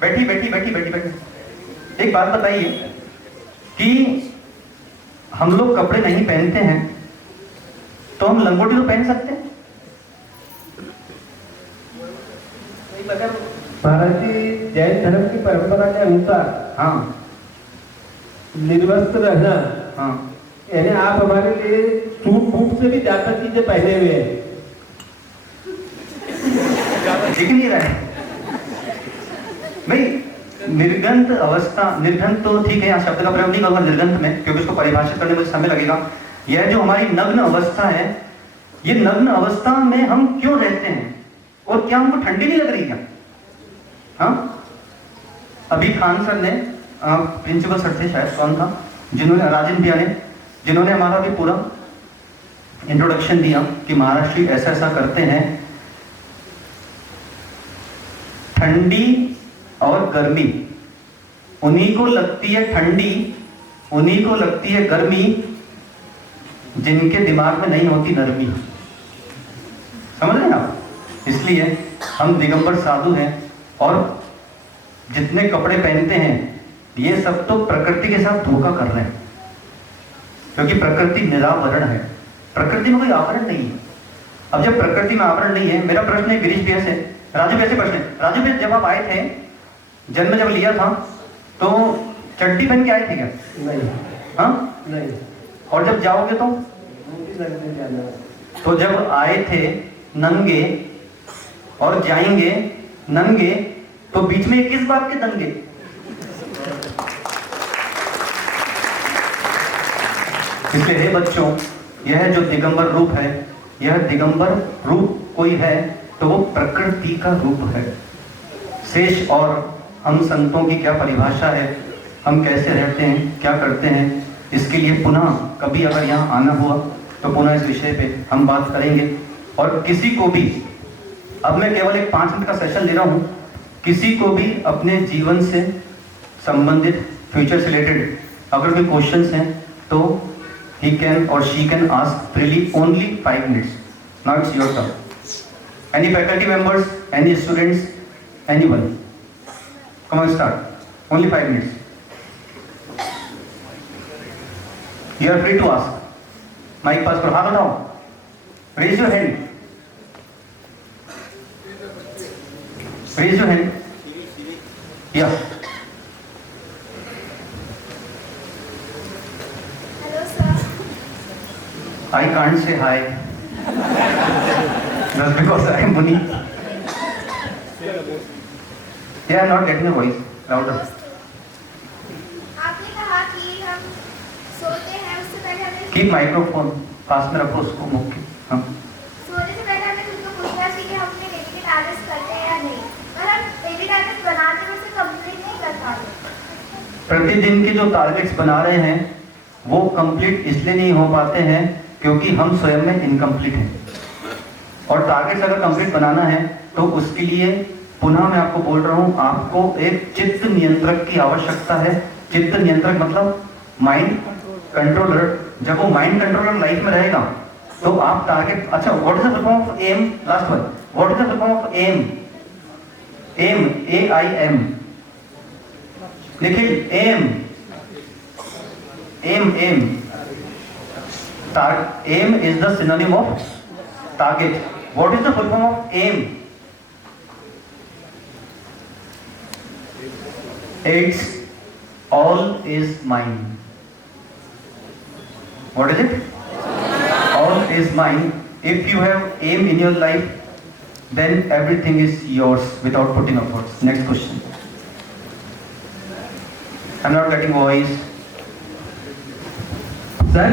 बैठी बैठी बैठी बैठी बैठी। एक बात बताइए कि हम लोग कपड़े नहीं पहनते हैं तो हम लंगोटी तो पहन सकते हैं? भारतीय जैन धर्म की परंपरा के अनुसार हाँ निर्वस्त्र रहना, हाँ, यानी आप हमारे लिए सूट बूट से भी ज्यादा चीजें पहने हुए हैं। दिख नहीं रहा है भाई। निर्गंध अवस्था, निर्गंध तो ठीक है, यहाँ शब्द का प्रयोग नहीं करूंगा निर्गंध में, क्योंकि उसको परिभाषित करने में मुझे समय लगेगा। यह जो हमारी नग्न अवस्था है, ये नग्न अवस्था में हम क्यों रहते हैं और क्या हमको ठंडी नहीं लग रही क्या? हाँ, अभी खान सर ने, प्रिंसिपल सर थे शायद, कौन था, जिन्होंने, राजन भैया ने, जिन्होंने हमारा भी पूरा इंट्रोडक्शन दिया कि महाराष्ट्री ऐसा ऐसा करते हैं। ठंडी और गर्मी, उन्हीं को लगती है ठंडी, उन्हीं को लगती है गर्मी जिनके दिमाग में नहीं होती नरमी। समझ रहे हैं आप? इसलिए हम दिगंबर साधु हैं और जितने कपड़े पहनते हैं ये सब तो प्रकृति के साथ धोखा कर रहे हैं, क्योंकि प्रकृति निरावरण है, प्रकृति में कोई आवरण नहीं है। अब जब प्रकृति में आवरण नहीं है, मेरा प्रश्न है गिरीश भैया से, राजू भैया से प्रश्न है, राजू भैया जब आप आए थे, जन्म जब लिया था तो चड्डी पहन के आए थे क्या? नहीं। हाँ नहीं। और जब जाओगे तो जब आए थे नंगे और जाएंगे नंगे, तो बीच में किस बात के दंगे? इसलिए हे बच्चों, यह जो दिगंबर रूप है, यह दिगंबर रूप कोई है तो वो प्रकृति का रूप है। शेष और हम संतों की क्या परिभाषा है, हम कैसे रहते हैं, क्या करते हैं, इसके लिए पुनः कभी अगर यहाँ आना हुआ तो पुनः इस विषय पे हम बात करेंगे। और किसी को भी, अब मैं केवल एक 5 मिनट का सेशन ले रहा हूँ, किसी को भी अपने जीवन से संबंधित, फ्यूचर से रिलेटेड अगर कोई क्वेश्चंस हैं तो he can or she can ask freely, only 5 minutes. Now it's your turn. Any faculty members, any students, anyone? Come on, start. Only 5 minutes. You are free to ask. Mic pass करो, हाथ उठाओ. Raise your hand. Raise your hand. Yeah. I can't say hi. Just because I am Muni. Yeah, I'm not getting a voice. Louder. आपने कहा कि हम सोते हैं, उससे पहले हमें Keep microphone पास में रखो उसको मुख के. हाँ. सोने से पहले हमें खुद को पूछना चाहिए कि हम अपने डेली टारगेट्स करते हैं या नहीं, और हम डेली टारगेट्स बनाते हैं उसे कंप्लीट नहीं कर पाते। प्रतिदिन के जो टारगेट्स बना रहे हैं वो कंप्लीट इसलिए नहीं हो पाते हैं क्योंकि हम स्वयं में इनकम्प्लीट हैं। और टारगेट्स अगर कंप्लीट बनाना है तो उसके लिए पुनः मैं आपको बोल रहा हूँ, आपको एक चित्त नियंत्रक की आवश्यकता है। चित्त नियंत्रक मतलब माइंड कंट्रोलर। जब वो माइंड कंट्रोलर लाइफ में रहेगा तो आप टारगेट, अच्छा what is the full form of aim? Last one, what is the full form of aim? Aim, AIM लिखिए, aim, aim, aim. Aim is the synonym of target. What is the full form of aim? It's all is mine. What is it? All is mine. If you have aim in your life, then everything is yours without putting efforts. Next question. I'm not getting voice. Sir,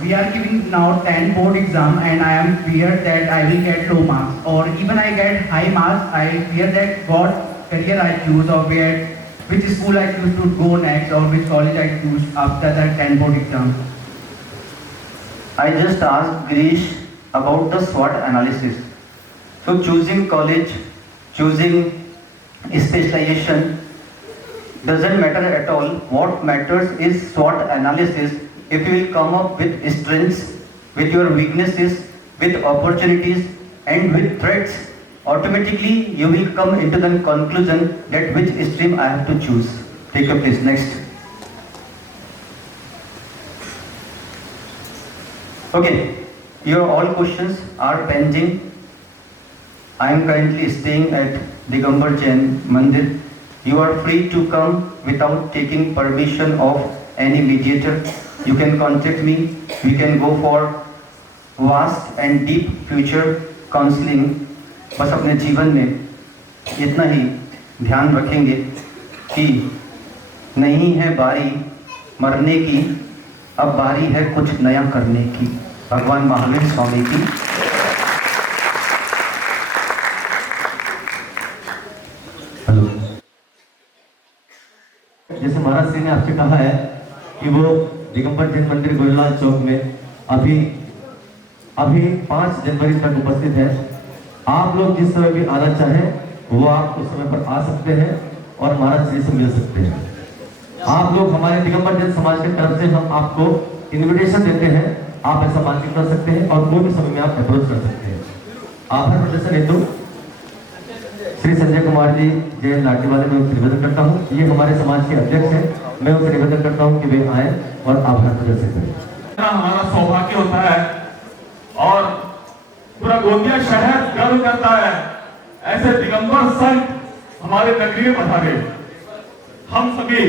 we are giving now 10 board exam and I am feared that I will get low marks, or even I get high marks, I fear that what career I choose, or which school I choose to go next, or which college I choose after that 10 board exam. I just asked Girish about the SWOT analysis. So choosing college, choosing specialization doesn't matter at all. What matters is SWOT analysis. If you will come up with strengths, with your weaknesses, with opportunities and with threats, automatically you will come into the conclusion that which stream I have to choose. Take your place. Next. Okay, your all questions are pending. I am currently staying at Digambar Jain Mandir. You are free to come without taking permission of any mediator. You can contact me. We can go for vast and deep future counseling. बस अपने जीवन में इतना ही ध्यान रखेंगे कि नहीं है बारी मरने की, अब बारी है कुछ नया करने की। भगवान महावीर स्वामी की। हेलो, जैसे महाराज श्री ने आपसे कहा है कि वो दिगंबर जैन मंदिर गोविंदलाल चौक में अभी 5 जनवरी तक उपस्थित है। आप लोग जिस समय भी आना चाहें वो आप उस समय पर आ सकते हैं और महाराज श्री से मिल सकते हैं। आप लोग हमारे दिगंबर जैन समाज की तरफ से हम आपको इनविटेशन देते हैं, आप ऐसा बातचीत कर सकते हैं और कोई भी समय में आप अप्रोच कर सकते हैं। आभार प्रदर्शन हेतु श्री संजय कुमार जी जैन लाठी वाले मैं उनसे निवेदन करता हूँ, ये हमारे समाज के अध्यक्ष हैं, मैं उनसे निवेदन करता हूँ कि वे आए और आभार प्रदर्शन करें। हमारा सौभाग्य होता है और पूरा गोंदिया शहर गर्व करता है, ऐसे दिगंबर संत हमारे नगरी में पधारे। हम सभी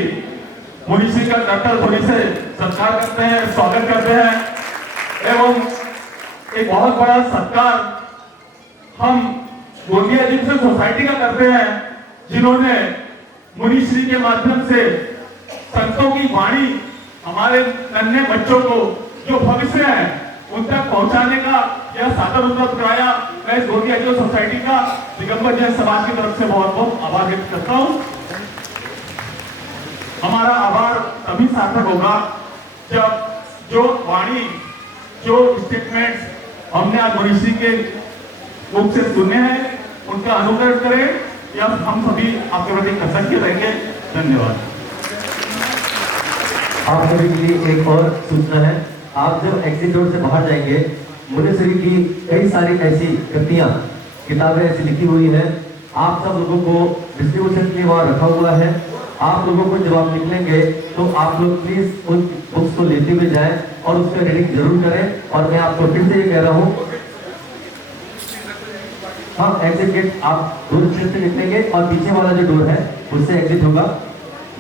मुनीश्री का डॉक्टर ध्वनि से सत्कार करते हैं, स्वागत करते हैं एवं एक बहुत बड़ा सत्कार हम गोंदिया एजुकेशन सोसाइटी का करते हैं, जिन्होंने मुनीश्री के माध्यम से संतों की वाणी हमारे नन्हे बच्चों को जो भविष्य है उन तक पहुंचाने का यह साधन उपलब्ध कराया। मैं इस गोंदिया एजुकेशन सोसाइटी का दिगंबर जैन समाज की तरफ से बहुत बहुत आभार व्यक्त करता हूं। हमारा आभार तभी सार्थक होगा जब जो वाणी, जो स्टेटमेंट्स हमने आज मुनीश्री के मुख से सुने हैं उनका अनुकरण करें, या हम सभी आपके प्रति कृतज्ञ रहेंगे। धन्यवाद। आप सभी के लिए एक और सूचना है, आप जब एग्जिट डोर से बाहर जाएंगे, मुनीश्री की कई सारी ऐसी कृतियां, किताबें ऐसी लिखी हुई है, आप सब लोगों को डिस्ट्रीब्यूशन के लिए वहाँ रखा हुआ है। आप लोगों को जब आप निकलेंगे तो आप लोग प्लीज उन बुक्स को लेते हुए जाएं और उसका रीडिंग जरूर करें। और मैं आपको फिर से ये कह रहा हूँ, हाँ एग्जिट गेट आप डोर से निकलेंगे और पीछे वाला जो डोर है उससे एग्जिट होगा।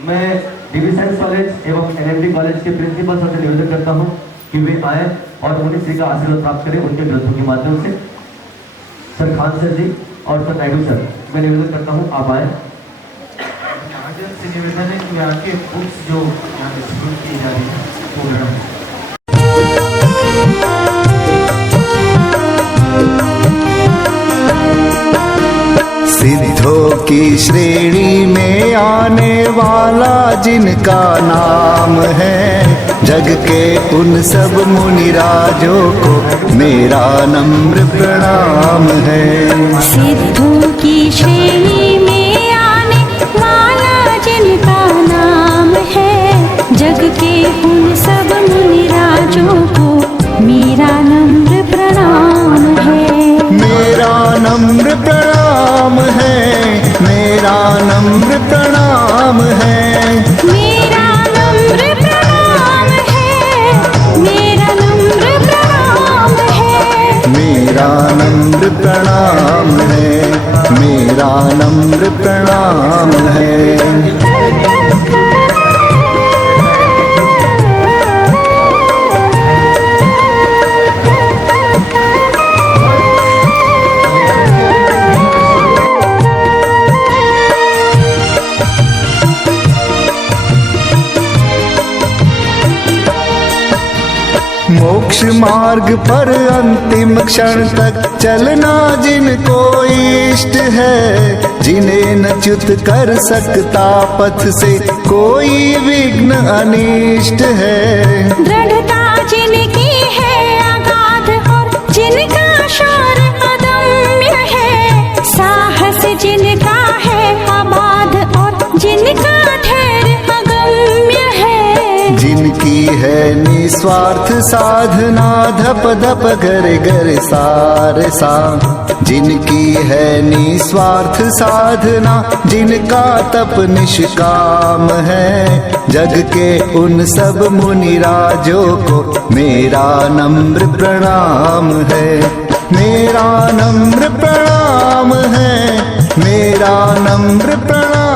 मैं डीवी साइंस कॉलेज एवं एनएमडी कॉलेज के प्रिंसिपल सर से निवेदन करता हूँ कि वे आए और मुनीश्री का आशीर्वाद प्राप्त करें उनके ग्रंथों के माध्यम से। सर खान सर जी और सर नायडू सर, मैं निवेदन करता हूँ आप आए। से निवेदन है कि आपके बुक्स जो यहाँ डिस्ट्रीब्यूट की जा रही है प्रोग्राम सिद्धों की श्रेणी में आने वाला जिनका नाम है, जग के उन सब मुनिराजों को मेरा नम्र प्रणाम है। सिद्धों की श्रेणी में आने वाला जिनका नाम है, जग के उन सब मुनिराजों को मेरा नम्र प्रणाम है। मेरा नम्र प्रणाम है, मेरा नम्र प्रणाम है, मेरा नम्र प्रणाम है, मेरा नम्र प्रणाम है, मेरा नम्र प्रणाम है, मेरा नम्र प्रणाम है। मोक्ष मार्ग पर अंतिम क्षण तक चलना जिनको इष्ट है, जिन्हें न च्युत कर सकता पथ से कोई विघ्न अनिष्ट है। दृढ़ता जिनकी है अगाध और जिनका शौर्य अदम्य है, साहस जिनका है अबाध और जिनका धैर्य अगम्य है। जिनकी है निस्वार्थ साधना धप धप घर घर सार सा, जिनकी है निस्वार्थ साधना, जिनका तप निष्काम है, जग के उन सब मुनिराजों को मेरा नम्र प्रणाम है। मेरा नम्र प्रणाम है, मेरा नम्र प्रणाम